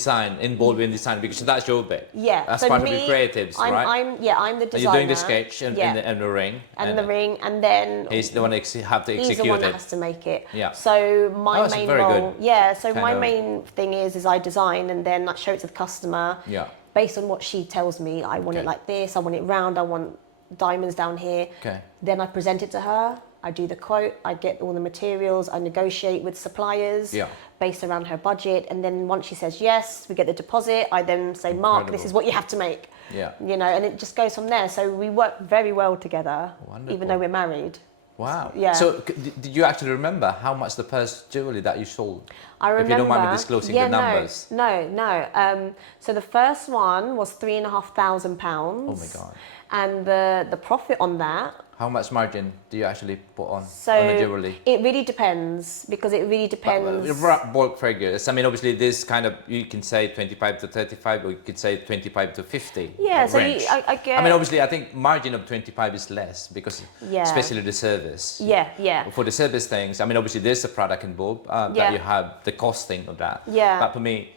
involved in design because that's your bit. Yeah. That's so part me, of your creatives, right? I'm the designer. You're doing the sketch and, yeah. and the ring. And the ring, and then he's the one that have to execute he's the one it. that has to make it. Yeah. So my that's main very role, good. yeah. So Kind my of- main thing is I design and then I show it to the customer. Yeah. Based on what she tells me, I want it like this. I want it round. I want diamonds down here. Okay. Then I present it to her. I do the quote. I get all the materials. I negotiate with suppliers. Yeah. Based around her budget, and then once she says yes, we get the deposit. I then say, Mark, this Incredible. is what you have to make. Yeah. You know, and it just goes from there. So we work very well together, Wonderful. even though we're married. Wow. Yeah. So did you actually remember how much the first jewelry that you sold? I remember. If you don't mind me disclosing the numbers. No. So the first one was £3,500. Oh my God. And the profit on that. How much margin do you actually put on So the jewelry? it really depends because it really depends. Bulk figures. I mean, obviously, this kind of you can say 25 to 35, or you could say 25 to 50. Yeah, so range. I get. I mean, obviously, I think margin of 25 is less because, Yeah. especially the service. Yeah. For the service things, I mean, obviously, there's a product involved Yeah. that you have the costing of that. Yeah. But for me,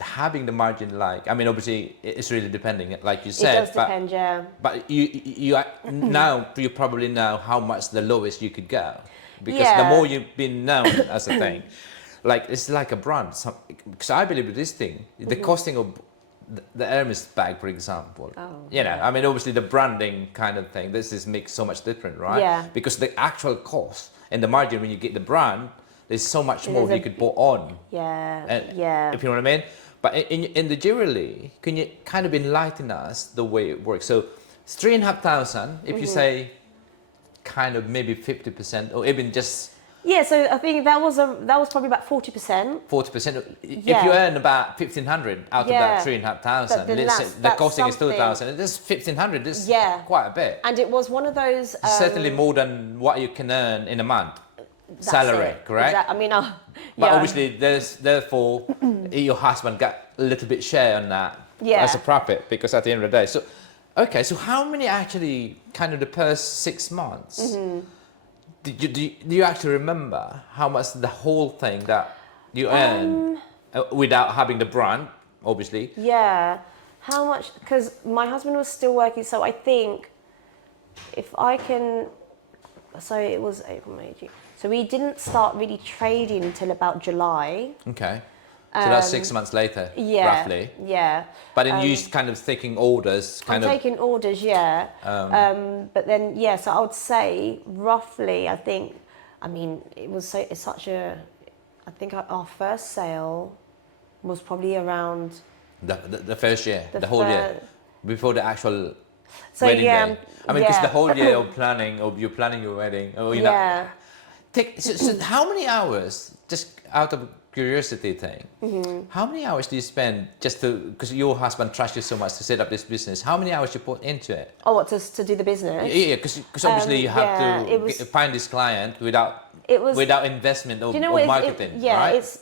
having the margin, like, I mean, obviously, it's really depending, like you It said. does depend, yeah. But you now you probably know how much the lowest you could go, because Yeah. the more you've been known as a thing, like it's like a brand. Because I believe with this thing, the costing of the Hermes bag, for example, you know, I mean, obviously the branding kind of thing. This makes so much different, right? Yeah. Because the actual cost and the margin when you get the brand, there's so much more you could put on. Yeah, yeah. If you know what I mean. But in the jewelry, can you kind of enlighten us the way it works? So it's 3,500. If you say kind of maybe 50%, or even just Yeah, so I think that was probably about 40%. 40%. If Yeah. you earn about 1,500 out of Yeah. that 3,500, Then let's say the that's costing is something. 2,000. This 1,500 is Yeah. quite a bit. And it was one of those. Certainly more than what you can earn in a month. That's Salary, it. correct? I mean, But yeah. obviously, therefore, your husband got a little bit share on that Yeah. as a profit, because at the end of the day. So, okay, so how many actually, kind of the first 6 months, do you actually remember how much the whole thing that you earn without having the brand, obviously? Yeah. How much? Because my husband was still working, so I think if I can. So it was April, May, June. So we didn't start really trading until about July. Okay. So that's 6 months later, Yeah. roughly. Yeah. But then you kind of taking orders, I'm taking orders, yeah. But then, yeah, so I would say roughly, I think, I mean, it's such a, I think our first sale was probably around. the first year, the whole year, before the actual So wedding yeah, day. I mean, because yeah. the whole year of planning, you're planning your wedding, or you know. Yeah. So how many hours, just out of curiosity thing, how many hours do you spend just because your husband trusts you so much to set up this business? How many hours you put into it? Oh, what, to do the business? Yeah, because obviously you have yeah, to it was- find this client without investment of, Do you know of what? marketing, Yeah, right? it's.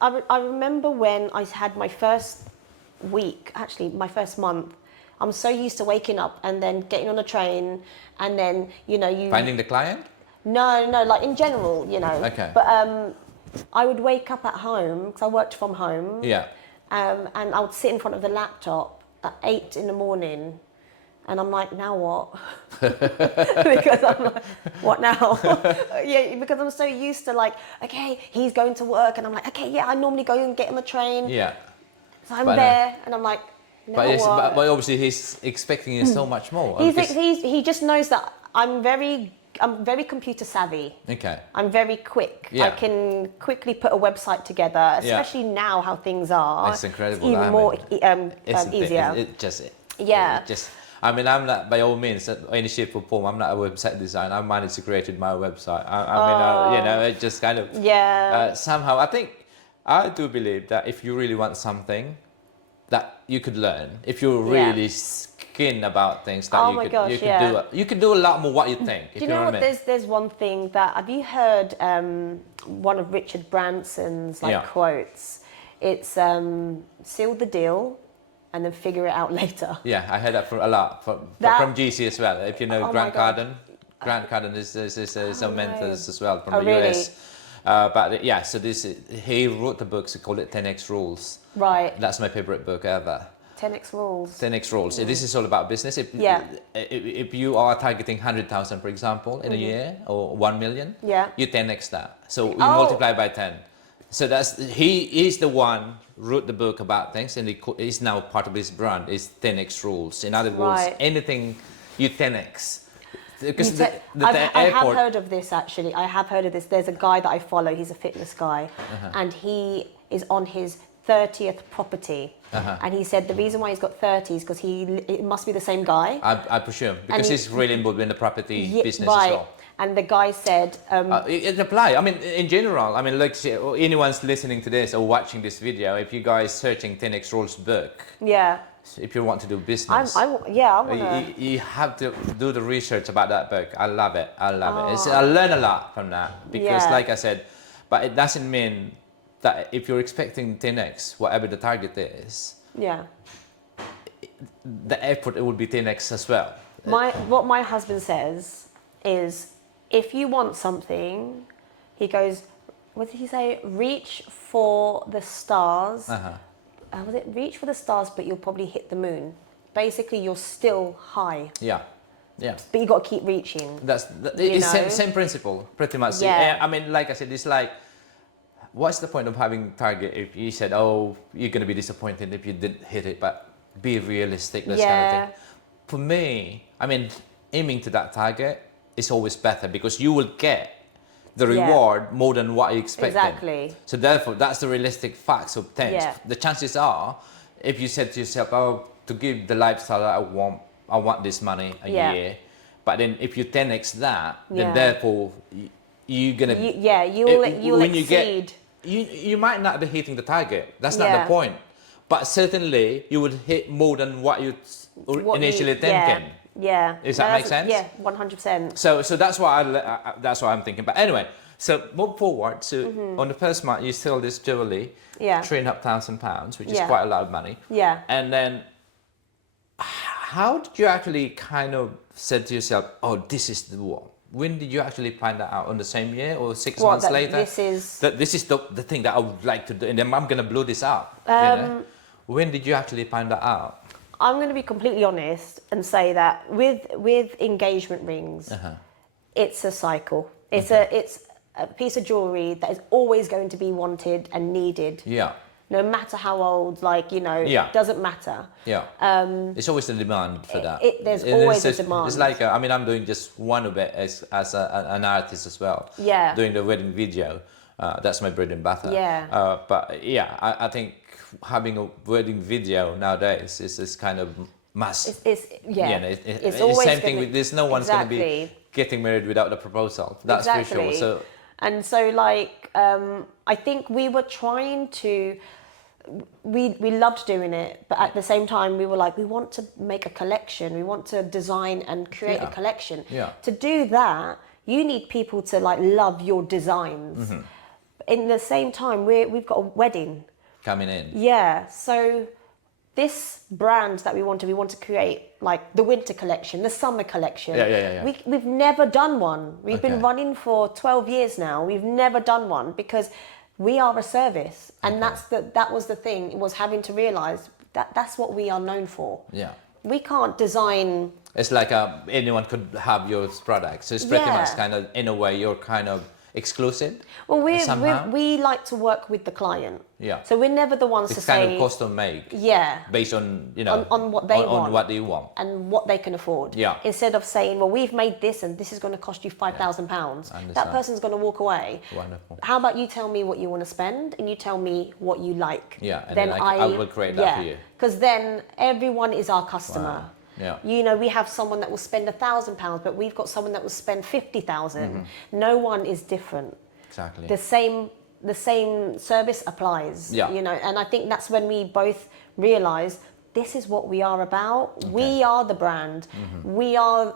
I remember when I had my first week, actually my first month. I'm so used to waking up and then getting on a train, and then you Finding the client? No, like in general, Okay. But I would wake up at home because I worked from home. Yeah. And I would sit in front of the laptop at 8 in the morning, and I'm like, now what? Because I'm like, what now? Yeah, because I'm so used to like, okay, he's going to work, and I'm like, okay, yeah, I normally go and get on the train. Yeah. So I'm But, there, and I'm like, now what? But obviously he's expecting so much more. He just knows that I'm very computer savvy. Okay. I'm very quick. Yeah. I can quickly put a website together, especially now how things are. It's incredible. It's even more easier. Yeah. I mean, I'm not, by all means, any shape or form, I'm not a website designer. I managed to create my website. I mean, it just kind of, Yeah. somehow, I do believe that if you really want something, that you could learn if you're really keen about things that Oh you my could gosh, you could yeah. do. You could do a lot more what you think. Do you know what? There's one thing that, have you heard one of Richard Branson's quotes? It's seal the deal and then figure it out later. Yeah, I heard that from a lot from Jaycee as well. If you know Grant Cardone is some mentors as well from the US. But yeah, so he wrote the book. He called it 10x Rules. Right. That's my favorite book ever. 10x Rules. 10x Rules. This is all about business. If you are targeting 100,000, for example, in a year, or 1 million, you 10x that. So you multiply by 10. So he is the one wrote the book about things, and he's now part of his brand. Is 10x Rules. In other words, anything you 10x. Because I have heard of this actually. I have heard of this. There's a guy that I follow. He's a fitness guy, and he is on his 30th property. And he said the reason why he's got 30 is because it must be the same guy. I presume because he's really involved in the property business as well. And the guy said it applies. I mean, in general. I mean, like anyone's listening to this or watching this video, if you guys searching 10x Rules book. Yeah. If you want to do business, I wanna... you have to do the research about that book. I love it. I love it. I learn a lot from that because, like I said, but it doesn't mean that if you're expecting 10x, whatever the target is, the effort it will be 10x as well. What my husband says is, if you want something, he goes, what did he say? Reach for the stars. Was it reach for the stars, but you'll probably hit the moon? Basically, you're still high. Yeah. But you got to keep reaching. It's same principle, pretty much. Yeah. I mean, like I said, it's like, what's the point of having target if you said, oh, you're going to be disappointed if you didn't hit it, but be realistic, this kind of thing. For me, I mean, aiming to that target is always better because you will get the reward more than what you expected. Exactly. So therefore, that's the realistic facts of things. The chances are, if you said to yourself, oh, to give the lifestyle that I want this money a year, but then if you 10x that, then therefore you're gonna you'll exceed. You might not be hitting the target. That's not the point. But certainly you would hit more than what you initially thinking. Yeah. Does that make sense? Yeah, 100%. So that's what that's what I'm thinking. But anyway, so move forward. So on the first month, you sell this jewelry, £3,500, which is quite a lot of money. Yeah. And then, how did you actually kind of said to yourself, "Oh, this is the one"? When did you actually find that out? On the same year or 6 months later? This is the thing that I would like to do, and then I'm gonna blow this up. You know? When did you actually find that out? I'm going to be completely honest and say that with engagement rings, it's a cycle. It's a piece of jewelry that is always going to be wanted and needed. Yeah. No matter how old, doesn't matter. Yeah. It's always the demand for that. There's always a demand. It's like, I'm doing just one of it as an artist as well. Yeah. Doing the wedding video. That's my bread and butter. Yeah. But yeah, I think having a wedding video nowadays is kind of must. It's always the same thing. There's no one's going to be getting married without a proposal. That's for sure. So. And so, I think we were trying to. We loved doing it, but at the same time, we were like, we want to make a collection. We want to design and create a collection. Yeah. To do that, you need people to love your designs. Mm-hmm. In the same time, we've got a wedding coming in. Yeah, so this brand that we want to create the winter collection, the summer collection. Yeah. We've never done one. We've been running for 12 years now. We've never done one because we are a service, and that was the thing. It was having to realize that's what we are known for. Yeah, we can't design. It's like anyone could have your products. So it's pretty much kind of in a way you're kind of exclusive. Well, we like to work with the client. Yeah. So we're never the ones to say. It's kind of custom make. Yeah. Based on on what they want. On what they want. And what they can afford. Yeah. Instead of saying, well, we've made this and this is going to cost you £5,000. That person's going to walk away. Wonderful. How about you tell me what you want to spend and you tell me what you like. Yeah. And then I will create that for you. Because then everyone is our customer. Wow. Yeah. We have someone that will spend £1,000, but we've got someone that will spend 50,000. Mm-hmm. No one is different. Exactly. The same service applies. Yeah. And I think that's when we both realize this is what we are about. We are the brand. We are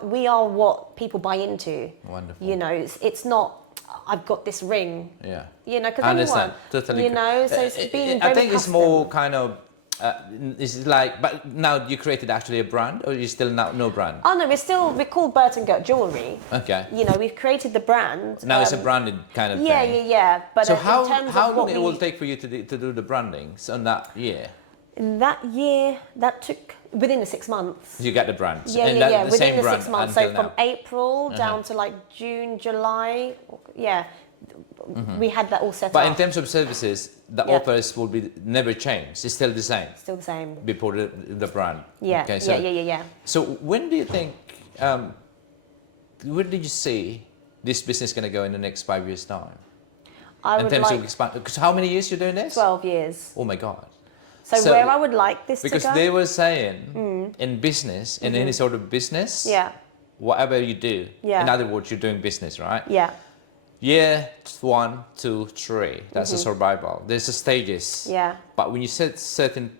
what people buy into. Wonderful. You know, it's not, I've got this ring. Yeah. You know, because I understand. anyone, Totally. you know, so it's being very I think it's custom. more kind of, it's like, but now you created actually a brand, or you still no brand? Oh no, we're called Bert and Gert Jewelry. Okay. You know, we've created the brand. Now it's a branded kind of Yeah, thing. yeah. But So in terms how of long what it will take for you to do the branding on that year? in that year, that took within the 6 months. You get the brand. Yeah, and yeah, that, yeah. the Within same the brand 6 months. until So from now. April down to like June, July. Yeah. We had that all set But up. in terms of services, the Yeah. offers will be never changed. It's still the same Still the same. before the brand. Yeah. Okay, so, yeah. So when do you think? Where did you see this business going to go in the next 5 years' time? I In would terms like of expand, because how many years you're doing this? 12 years. Oh my God! So where I would like this to because go. they were saying in business, in any sort of business, Yeah. whatever you do, Yeah. in other words, you're doing business, right? Yeah. Year 1, 2, 3, that's a survival. There's a stages. Yeah. But when you set certain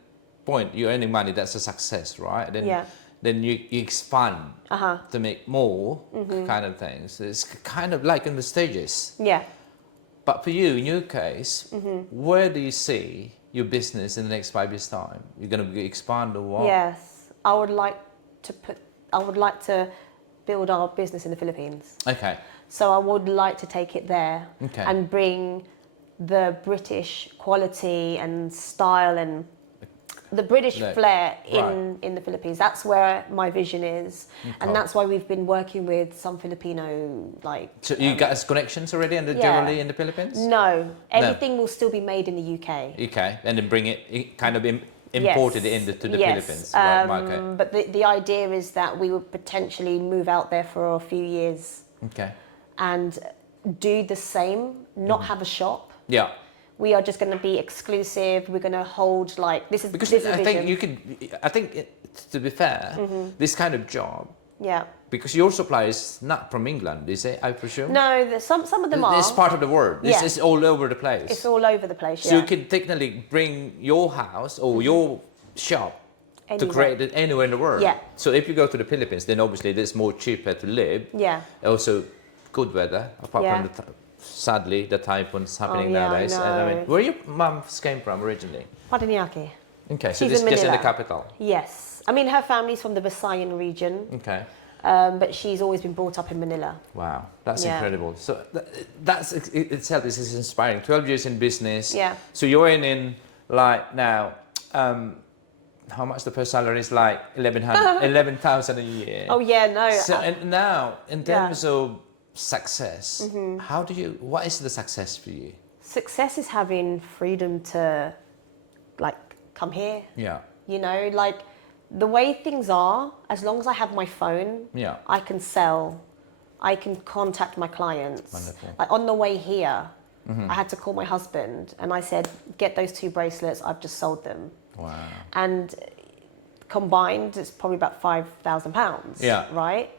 point, you're earning money, that's a success, right? Then, Yeah. then you expand Uh-huh. to make more kind of things. It's kind of like in the stages. Yeah. But for you, in your case, where do you see your business in the next 5 years' time? You're going to expand or what? Yes. I would like to build our business in the Philippines. Okay. So I would like to take it there Okay. and bring the British quality and style and the British No, flair right. in the Philippines. That's where my vision is, Okay. and that's why we've been working with some Filipino So you got connections already in the yeah. generally in the Philippines? No, everything will still be made in the UK. Okay, and then bring it kind of imported Yes. into the Yes. Philippines. Right, okay. But the idea is that we would potentially move out there for a few years Okay. and do the same, not have a shop. Yeah. We are just going to be exclusive. We're going to hold like this is Because this is I vision. think you could. I think to be fair, this kind of job, Yeah. because your supply is not from England, is it? I presume. No, some of them are. It's part of the world. This Yeah. is all over the place. It's all over the place. So Yeah. you can technically bring your house or your shop to Anywhere. create it anywhere in the world. Yeah. So if you go to the Philippines, then obviously it's more cheaper to live. Yeah. Also, good weather. Apart Yeah. from sadly the typhoons happening yeah, I nowadays. And I mean, know. where your mum came from originally? Paranaque. Okay, so She's this in just in the Manila. capital. Yes. I mean, her family's from the Visayan region, Okay. but she's always been brought up in Manila. Wow, that's Yeah. incredible. So that's itself is inspiring. 12 years in business. Yeah. So you're in like now. How much the first salary is like 11,000 a year. Oh yeah, no. So and now in Yeah. terms of success, how do you? What is the success for you? Success is having freedom to, like, come here. Yeah. You know, like the way things are. As long as I have my phone, Yeah. I can sell. I can contact my clients. Wonderful. Like on the way here, I had to call my husband and I said, "Get those 2 bracelets. I've just sold them." Wow. And combined, it's probably about £5,000. Yeah. Right.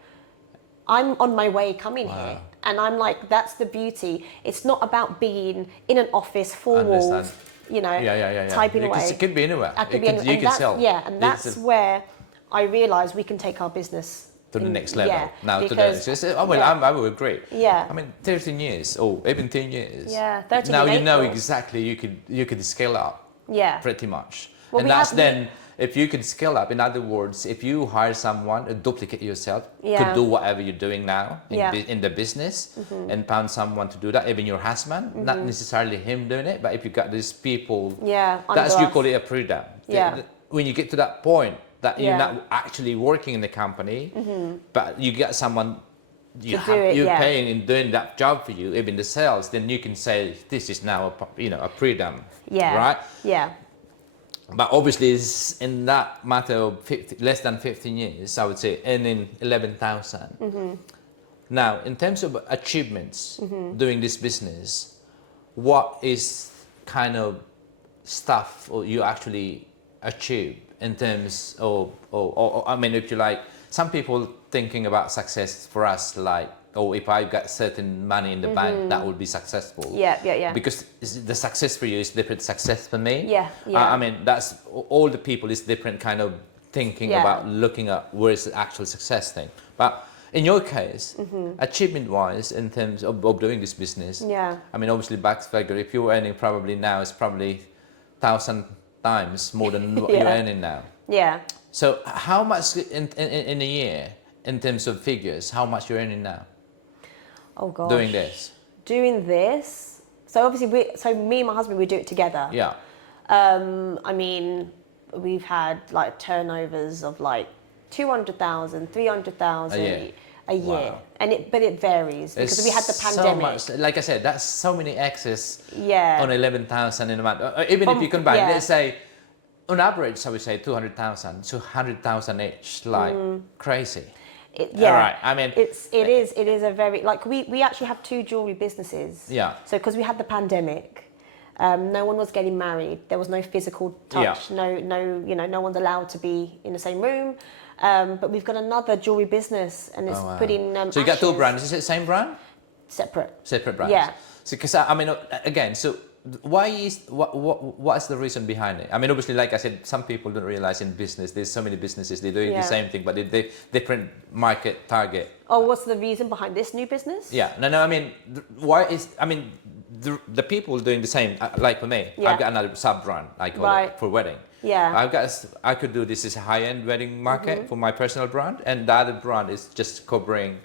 I'm on my way coming here, and I'm like, that's the beauty. It's not about being in an office, 4 walls, Understand. you know, Yeah. typing away. It could be anywhere. I could be you and can sell. Yeah, and that's It's where I realised we can take our business to the next level. Yeah, Now to the because- next. Oh, well, yeah. I would agree. Yeah. I mean, 13 years or even 10 years. Yeah, 13 Now in you know April. exactly you could scale up Yeah. pretty much. Well, and we that's have- then if you can scale up. In other words, if you hire someone, duplicate yourself to Yeah. do whatever you're doing now Yeah. in the business, and found someone to do that, even your husband, not necessarily him doing it, but if you got these people, Yeah, that's under you us. call it a freedom. Yeah. When you get to that point that you're Yeah. not actually working in the company, but you get someone To do it, you're yeah. paying and doing that job for you, even the sales, then you can say this is now a freedom, Yeah. right? Yeah. But obviously, it's in that matter of less than 15 years, I would say, earning 11,000. Now, in terms of achievements doing this business, what is kind of stuff or you actually achieve in terms of, or I mean, if you like, some people thinking about success for us, like or if I've got certain money in the bank, that would be successful. Yeah. Because the success for you is different success for me. Yeah. I mean, that's all the people is different kind of thinking about looking at where's the actual success thing. But in your case, achievement-wise, in terms of doing this business, I mean, obviously, back figure, if you're earning probably now, it's probably 1,000 times more than what you're earning now. Yeah. So how much in a year, in terms of figures, how much you're earning now? Oh gosh. Doing this? So obviously, me and my husband, we do it together. Yeah. I mean, we've had like turnovers of like 200,000, 300,000 a year. Wow. But it varies because we had the pandemic. So much, like I said, that's so many X's Yeah. on 11,000 in a month. Even if you combine, let's say, on average, I would say 200,000, 200,000 each, like crazy. Yeah, right. I mean, it is a very, like, we actually have two jewelry businesses. Yeah. So because we had the pandemic, no one was getting married. There was no physical touch. Yeah. No one's allowed to be in the same room. But we've got another jewelry business, and it's putting. So you got two ashes. brands. Is it the same brand? Separate brands. Yeah. So because I mean, again, so what's the reason behind it? I mean, obviously, like I said, some people don't realize in business there's so many businesses, they're doing the same thing, but they're different market target. Oh, what's the reason behind this new business? Yeah, no, I mean, the people doing the same, like for me, I've got another sub brand, I call it, for wedding. Yeah. I could do this as a high-end wedding market for my personal brand, and the other brand is just covering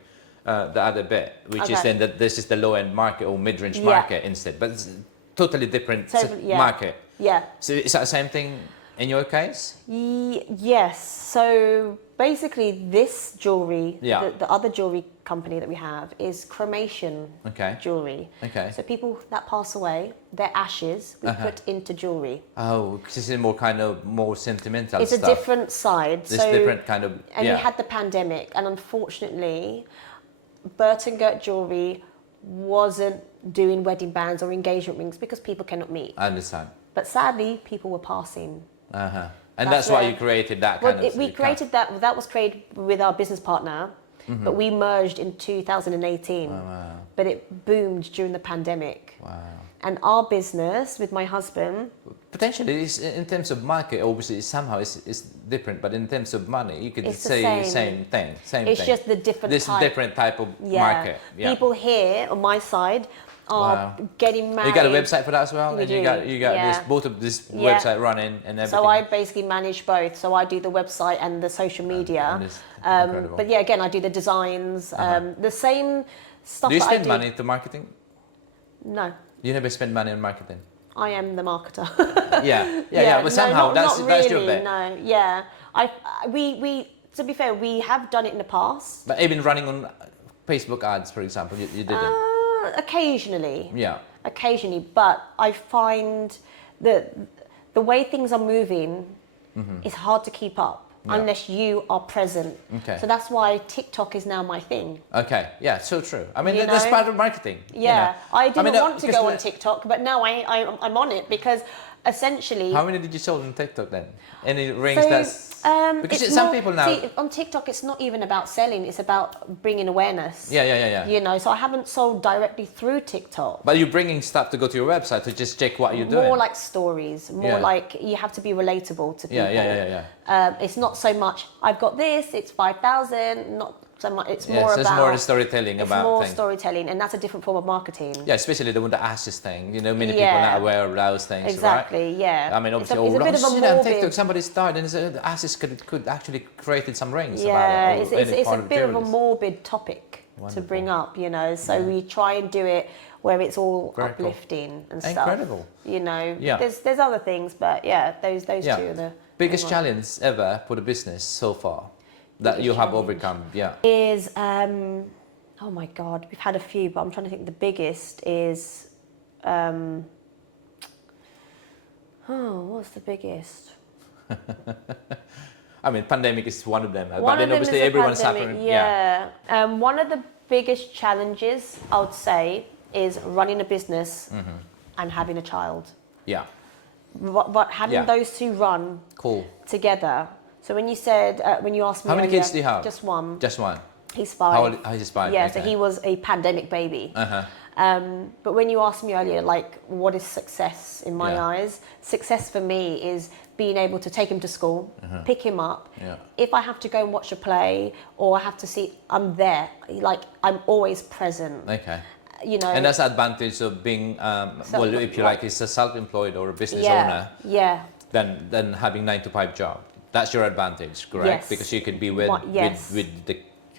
the other bit, which is then that this is the low-end market or mid-range market instead, but it's totally different market. Yeah. So is that the same thing in your case? Yes. So basically, this jewelry, the other jewelry company that we have, is cremation jewelry. Okay. So people that pass away, their ashes we put into jewelry. Oh, because it's more sentimental it's stuff. It's a different side. It's different kind of. And we had the pandemic, and unfortunately, Burton Gert Jewelry wasn't doing wedding bands or engagement rings because people cannot meet. I understand. But sadly, people were passing. And that's why you created that kind of... We created that. That was created with our business partner, but we merged in 2018. Wow. But it boomed during the pandemic. Wow. And our business with my husband... Potentially, in terms of market, obviously, somehow it's different. But in terms of money, you could say the same thing. It's just the different This type. Different type of market. Yeah. People here on my side are getting married. You got a website for that as well? We and do. You got both of this website running and everything? So I basically manage both. So I do the website and the social media. But yeah, again, I do the designs. The same stuff. Do you spend money to marketing? No. You never spend money on marketing? I am the marketer. Yeah. But somehow that's your bit. No, yeah. We to be fair, we have done it in the past. But even running on Facebook ads, for example, you didn't? Occasionally. Yeah. Occasionally, but I find that the way things are moving is hard to keep up. Unless you are present. Okay. So that's why TikTok is now my thing. Okay, yeah, so true. I mean, that's part of marketing. Yeah, I didn't want to go on TikTok, but now I'm on it because essentially... How many did you sold on TikTok then? Any rings because some people now... See, on TikTok, it's not even about selling, it's about bringing awareness. Yeah. You know, so I haven't sold directly through TikTok. But you're bringing stuff to go to your website to just check what you're doing. More like stories, like you have to be relatable to people. Yeah. It's not so much, I've got this, it's 5,000, not so much, it's more about... It's more the storytelling about It's more things. Storytelling, and that's a different form of marketing. Yeah, especially the one the ashes thing. You know, many people are not aware of those things, exactly, right? yeah. I mean, obviously, it's a bit of a morbid... on TikTok, somebody's died, and the ashes could actually created some rings about it. It's a bit of a morbid topic to bring up, you know. So we try and do it where it's all uplifting and stuff. Incredible. You know, there's other things, but those two are the biggest challenge ever for the business so far that you have overcome. Is oh my God, we've had a few, but I'm trying to think. The biggest is what's the biggest? I mean, pandemic is one of them, but then obviously everyone's suffering. One of the biggest challenges, I would say, is running a business and having a child. Yeah. But having those two run together. So when you said, when you asked me, how many kids do you have? Just one. Just one. He's 5. How old? Oh, he's 5. Yeah, okay. so he was a pandemic baby. Uh-huh. But when you asked me earlier, like, what is success in my Yeah. eyes? Success for me is being able to take him to school, pick him up. Yeah. If I have to go and watch a play or I have to see, I'm there. Like, I'm always present. Okay. You know. And that's the advantage of being, well, if you like, it's a self-employed or a business owner, Yeah. than having 9 to 5 job. That's your advantage, correct? Yes. Because you could be with Yes. with the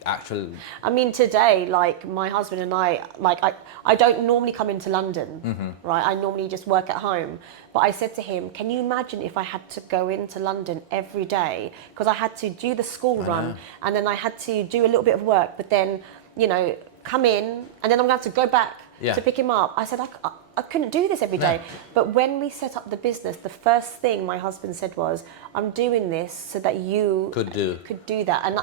actual. I mean, today, like, my husband and I don't normally come into London, right? I normally just work at home. But I said to him, can you imagine if I had to go into London every day? Because I had to do the school run and then I had to do a little bit of work, but then, you know, come in and then I'm going to have to go back to pick him up. I said, I couldn't do this every day. But when we set up the business, the first thing my husband said was, I'm doing this so that you could do that. And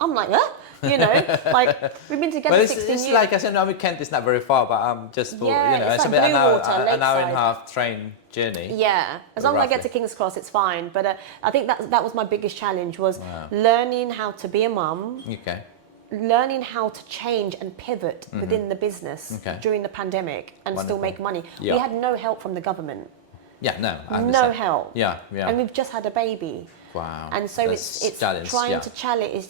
I'm like, huh? You know, like, we've been together Well, 16 it's years. like I said, I mean, Kent is not very far, but just for, Yeah, you know, it's it's like about Bluewater, an hour and a Lakeside. half train journey. Yeah, as long as I get to roughly. King's Cross, it's fine. But I think that was my biggest challenge, was learning how to be a mum, Okay. learning how to change and pivot within the business during the pandemic and still make money. Yeah. We had no help from the government. Yeah, no, I No understand. help. Yeah, yeah. And we've just had a baby. Wow. And so That's it's challenge, trying yeah. to challenge,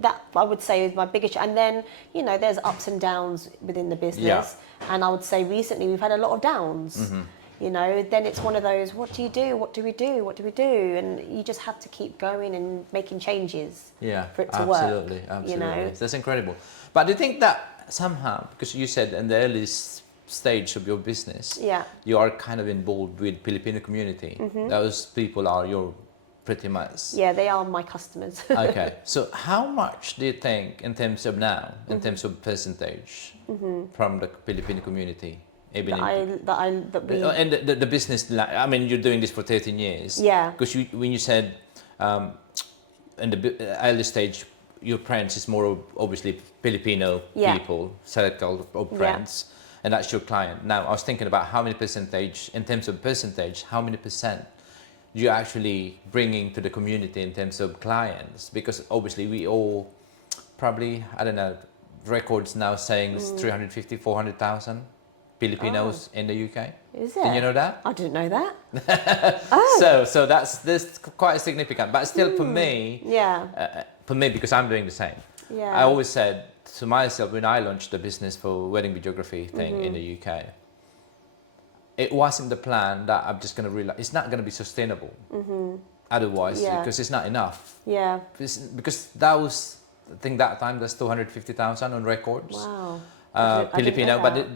that I would say is my biggest, and then, you know, there's ups and downs within the business. And I would say recently we've had a lot of downs. You know, then it's one of those, what do you do? What do we do? What do we do? And you just have to keep going and making changes for it to work. Absolutely. You know? That's incredible. But do you think that somehow, because you said in the early stage of your business, you are kind of involved with Filipino community. Those people are your pretty much. Yeah, they are my customers. Okay. So how much do you think in terms of now, in terms of percentage from the Filipino community? Even that we and the business, I mean, you're doing this for 13 years. Yeah. Because when you said in the early stage, your friends is more of obviously Filipino people, select of friends, and that's your client. Now, I was thinking about how many percentage, in terms of percentage, how many percent you're actually bringing to the community in terms of clients? Because obviously we all probably, I don't know, records now saying it's 350, 400,000 Filipinos in the UK. Is it? Did you know that? I didn't know that. So that's quite significant. But still, for me, because I'm doing the same. Yeah. I always said to myself when I launched the business for wedding videography thing in the UK, it wasn't the plan that I'm just going to realize it's not going to be sustainable. Otherwise, because it's not enough. Yeah. Because that was, I think that time there's 250,000 on records. Wow. Filipino, but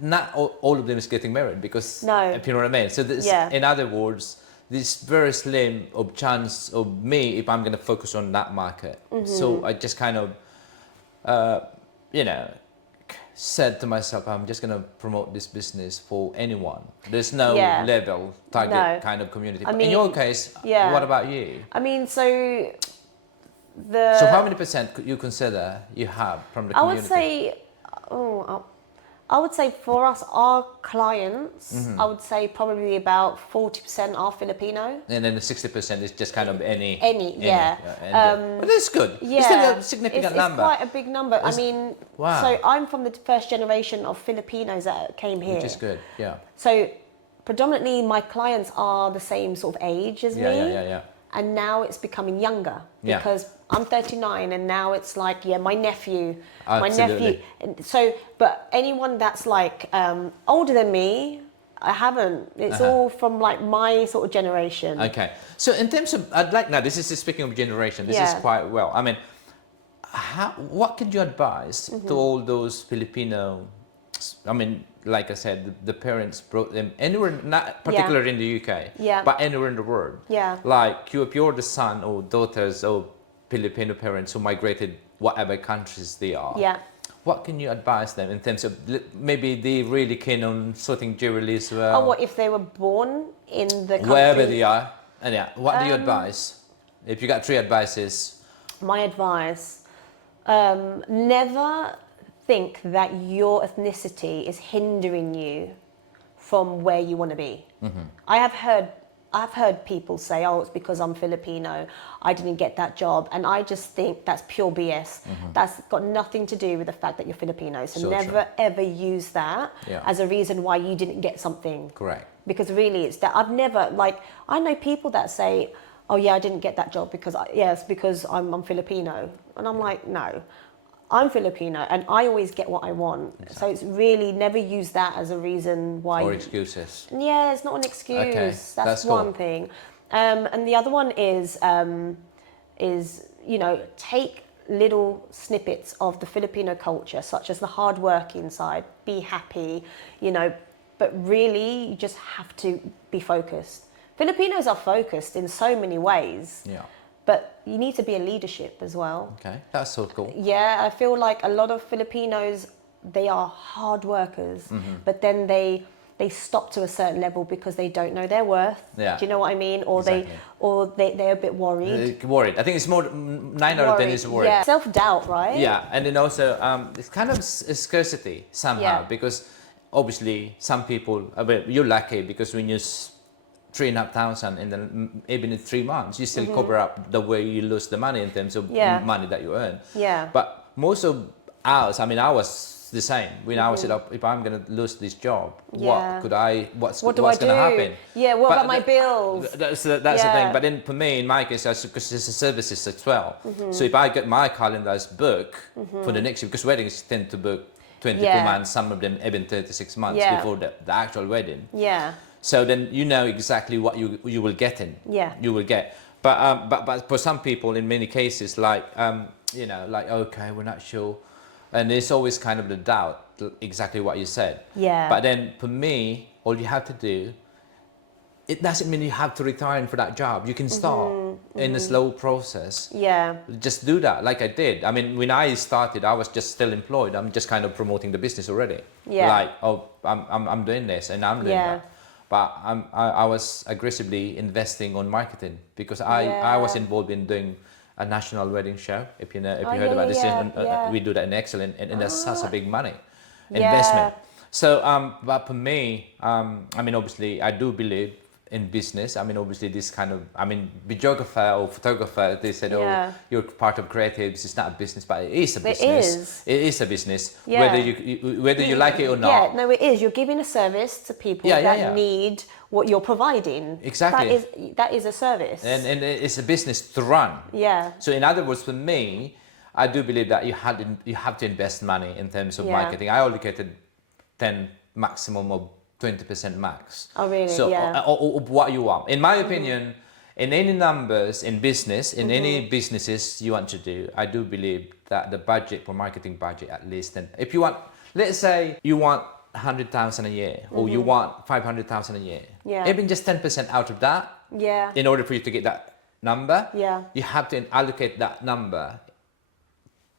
not all of them is getting married because, if you know what I mean. So this, in other words, this very slim of chance of me if I'm going to focus on that market. So I just kind of, you know, said to myself, I'm just going to promote this business for anyone. There's no level target kind of community. I mean, in your case, what about you? I mean, so how many percent could you consider you have from the community? I would say for us, our clients, I would say probably about 40% are Filipino. And then the 60% is just kind of any. But that's good. Yeah, It's still a significant number. It's quite a big number. I mean, so I'm from the first generation of Filipinos that came here. Which is good, So predominantly my clients are the same sort of age as me. Yeah. And now it's becoming younger because I'm 39 and now it's like, my nephew. Absolutely. So, but anyone that's like older than me, I haven't. It's all from like my sort of generation. Okay. So in terms of, I'd like, now this is speaking of generation, this is quite well. I mean, what could you advise to all those Filipino, I mean, like I said, the parents brought them anywhere, not particularly in the UK, but anywhere in the world. Yeah. Like if you're the son or daughters of Filipino parents who migrated whatever countries they are. Yeah. What can you advise them in terms of maybe they really keen on sorting jewelry as well? Oh, what if they were born in the country? Wherever they are. And what do you advise? If you got 3 advices. My advice, never think that your ethnicity is hindering you from where you want to be. I have heard I've heard people say, oh, it's because I'm Filipino, I didn't get that job. And I just think that's pure BS. That's got nothing to do with the fact that you're Filipino. So never, ever use that as a reason why you didn't get something. Correct. Because really it's that I've never, like, I know people that say, oh yeah, I didn't get that job because, it's because I'm Filipino. And I'm like, no. I'm Filipino and I always get what I want. Exactly. So it's really never use that as a reason why. Or excuses. Yeah, it's not an excuse. Okay. That's one thing. And the other one is, take little snippets of the Filipino culture, such as the hardworking side, be happy, but really you just have to be focused. Filipinos are focused in so many ways. Yeah. But you need to be a leadership as well. Okay, that's so cool. Yeah, I feel like a lot of Filipinos, they are hard workers, but then they stop to a certain level because they don't know their worth. Yeah. Do you know what I mean? Or they're a bit worried. Worried. I think it's more 9 out of 10 is worried. Yeah. Self-doubt, right? Yeah, and then also it's kind of scarcity somehow because obviously some people, you're lucky because when you 3,500 and then even in 3 months you still cover up the way you lose the money in terms of money that you earn. Yeah. But most of ours, I was the same. When I was set up, if I'm gonna lose this job, what's gonna happen? Yeah, what about my bills? That's the thing. But then for me, in my case, because it's a services as well. So if I get my calendars booked for the next year, because weddings tend to book 22 months, some of them even 36 months before the actual wedding. Yeah. So then you know exactly what you will get in. Yeah. You will get. But for some people, in many cases, like okay, we're not sure, and there's always kind of the doubt, exactly what you said. Yeah. But then for me, all you have to do, it doesn't mean you have to retire for that job. You can start in a slow process. Yeah. Just do that, like I did. I mean, when I started, I was just still employed. I'm just kind of promoting the business already. Yeah. Like, I'm doing this and I'm doing that. But I was aggressively investing on marketing because I was involved in doing a national wedding show. If you heard about this, we do that in Excellent, and that's such a big money investment. So, but for me, obviously, I do believe in business. Obviously, this kind of, videographer or photographer, they said, you're part of creatives. It's not a business, but it is a business. It is a business, whether you like it or not. Yeah, no, it is. You're giving a service to people that need what you're providing. Exactly. That is a service. And it's a business to run. Yeah. So in other words, for me, I do believe that you have to invest money in terms of marketing. I allocated 10 maximum of 20% max. Oh, really? So, or what you want. In my opinion, in any numbers in business, in any businesses you want to do, I do believe that the budget for marketing budget at least, and if you want, let's say you want 100,000 a year, or you want 500,000 a year, even just 10% out of that, in order for you to get that number, you have to allocate that number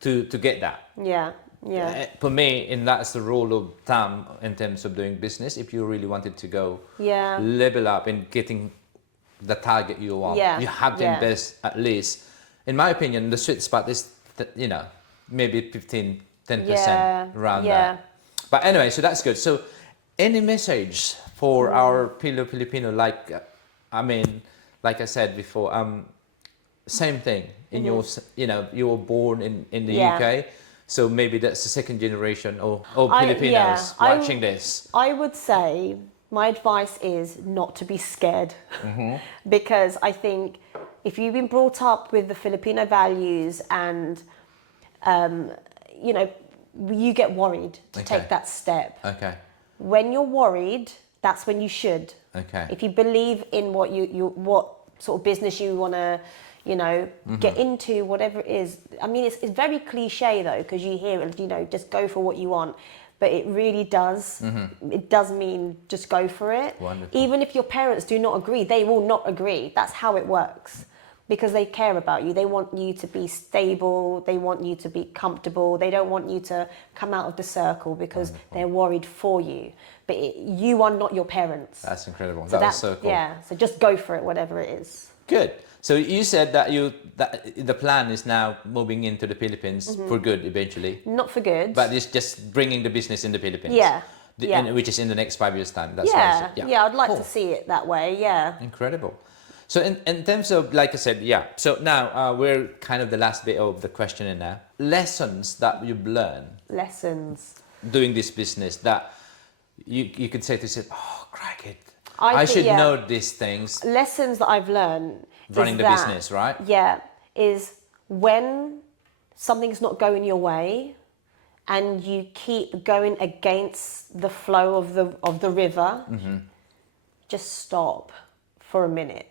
to get that. Yeah. Yeah. For me, and that's the rule of thumb in terms of doing business. If you really wanted to go level up in getting the target you want, you have to invest at least, in my opinion, the sweet spot is, maybe 10% around that. But anyway, so that's good. So any message for our Filipino, like I said before, same thing in your, you were born in the UK. So maybe that's the second generation of Filipinos watching this. I would say my advice is not to be scared because I think if you've been brought up with the Filipino values and, you get worried to take that step. Okay. When you're worried, that's when you should. Okay. If you believe in what what sort of business you want to get into, whatever it is. It's very cliche though, because you hear it, just go for what you want. But it really does. It does mean just go for it. Wonderful. Even if your parents do not agree, they will not agree. That's how it works. Because they care about you. They want you to be stable. They want you to be comfortable. They don't want you to come out of the circle because they're worried for you. But you are not your parents. That's incredible. So that was so cool. Yeah, so just go for it, whatever it is. Good. So you said that the plan is now moving into the Philippines for good eventually. Not for good. But it's just bringing the business in the Philippines. Yeah. which is in the next 5 years' time. That's yeah, I'd like Cool. to see it that way. Yeah. Incredible. So in terms of, like I said, so now we're kind of the last bit of the questioning now. Lessons that you've learned doing this business that you could say to yourself, oh, crack it. I think, should know these things. Lessons that I've learned Running the business, right? Yeah, is when something's not going your way and you keep going against the flow of the river, just stop for a minute.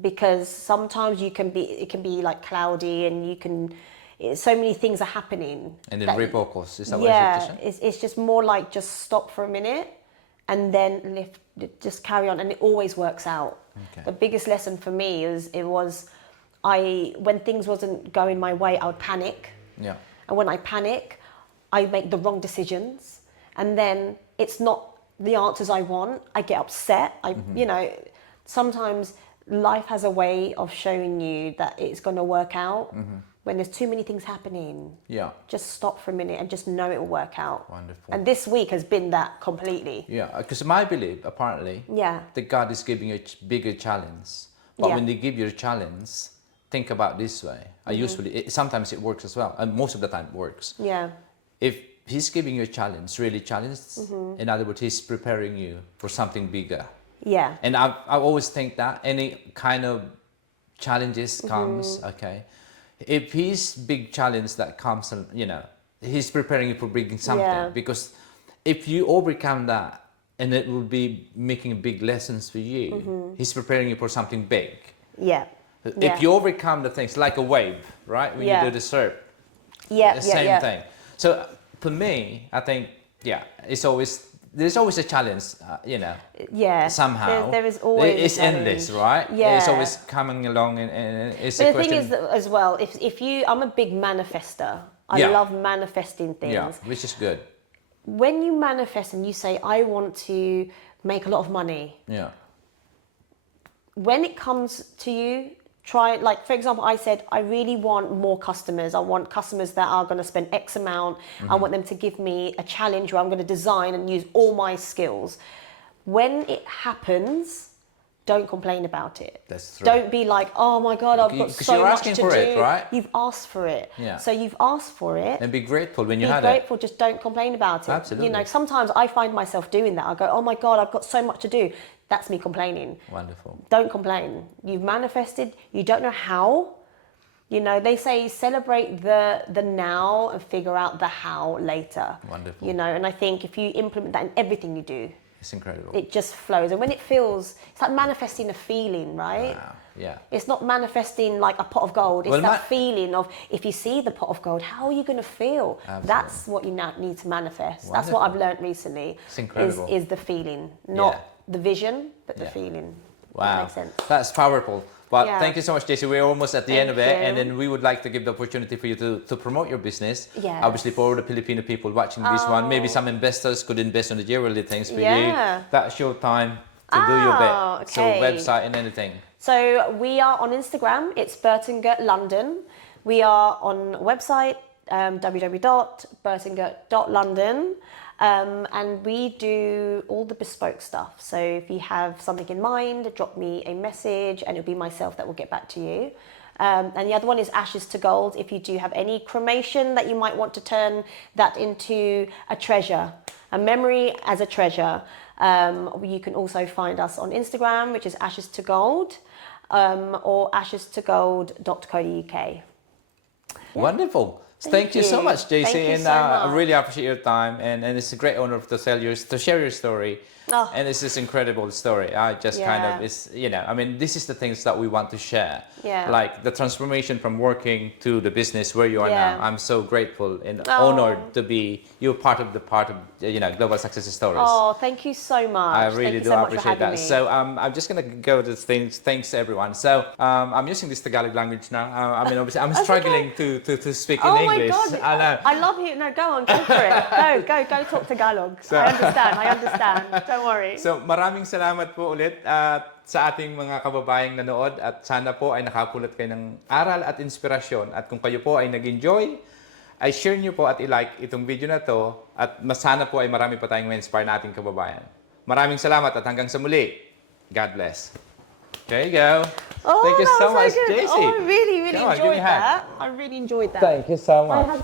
Because sometimes it can be like cloudy and so many things are happening. And then refocus. Is that what you're saying? It's just more like just stop for a minute and then just carry on, and it always works out. Okay. The biggest lesson for me was when things wasn't going my way, I would panic. Yeah. And when I panic, I make the wrong decisions, and then it's not the answers I want. I get upset. Sometimes life has a way of showing you that it's going to work out. When there's too many things happening, just stop for a minute and just know it will work out. Wonderful. And this week has been that completely. Yeah, because my belief, apparently, that God is giving you a bigger challenge. But when they give you a challenge, think about this way. Sometimes it works as well, and most of the time it works. Yeah. If He's giving you a challenge, really challenge, in other words, He's preparing you for something bigger. Yeah. And I always think that any kind of challenges comes, okay, if His big challenge that comes, He's preparing you for big something. Because if you overcome that, and it will be making big lessons for you, He's preparing you for something big. Yeah. If you overcome the things, like a wave, right? When you do the surf, the same thing. So for me, I think, there's always a challenge, somehow. There is always it's endless, right? Yeah. It's always coming along, and it's but a the question. thing is that as well, I'm a big manifester. I love manifesting things. Yeah, which is good. When you manifest and you say, I want to make a lot of money. Yeah. When it comes to you, try, like, for example, I said, I really want more customers. I want customers that are going to spend X amount. I want them to give me a challenge where I'm going to design and use all my skills. When it happens, don't complain about it. That's true. Don't be like, oh my God, I've got so much to do. Because you're asking for it, right? You've asked for it. Yeah. So you've asked for it. And be grateful when you had it. Be grateful, just don't complain about it. Absolutely. Sometimes I find myself doing that. I go, oh my God, I've got so much to do. That's me complaining. Wonderful. Don't complain. You've manifested. You don't know how. They say celebrate the now and figure out the how later. Wonderful. And I think if you implement that in everything you do, it's incredible. it just flows. And when it feels, it's like manifesting a feeling, right? Wow. Yeah. It's not manifesting like a pot of gold. It's that feeling of, if you see the pot of gold, how are you going to feel? Absolutely. That's what you now need to manifest. Wonderful. That's what I've learned recently. It's incredible. Is the feeling, not the vision, but the feeling. Wow. That makes sense. That's powerful. But thank you so much, Jaycee. We're almost at the end of it. you. And then we would like to give the opportunity for you to promote your business. Yes. Obviously, for all the Filipino people watching this one, maybe some investors could invest on the jewelry things for you. Yeah. That's your time to do your bit. So okay. website and anything. So we are on Instagram. It's Burtongert London. We are on website, www.burtongert.london. And we do all the bespoke stuff. So if you have something in mind, drop me a message and it'll be myself that will get back to you. And the other one is Ashes to Gold. If you do have any cremation that you might want to turn that into a treasure, a memory as a treasure, you can also find us on Instagram, which is Ashes to Gold, or ashestogold.co.uk. Wonderful. Thank you so much, Jaycee, Thank you and so much. I really appreciate your time, and it's a great honor to share your story. Oh. And it's this incredible story. I just kind of, this is the things that we want to share. Yeah. Like the transformation from working to the business where you are now. I'm so grateful and honored to be part of Global Success Stories. Oh, thank you so much. I really do appreciate that. So I'm just gonna go to things. Thanks everyone. So I'm using this Tagalog language now. Obviously I'm struggling to speak in English. Oh my God! I know. I love you. No, go on, go for it. Go talk Tagalog. I understand. Don't worry. So maraming salamat po ulit sa ating mga kababayang nanood, at sana po ay nakapulot kayo ng aral at inspirasyon, at kung kayo po ay nag-enjoy ay share nyo po at i-like itong video na to at mas sana po ay marami pa tayong ma-inspire na ating kababayan. Maraming salamat at hanggang sa muli. God bless. There you go. Oh, Thank you that so was much, good. Jaycee. Oh, I really Come on, give me enjoyed a hand. that. I really enjoyed that. Thank you so much.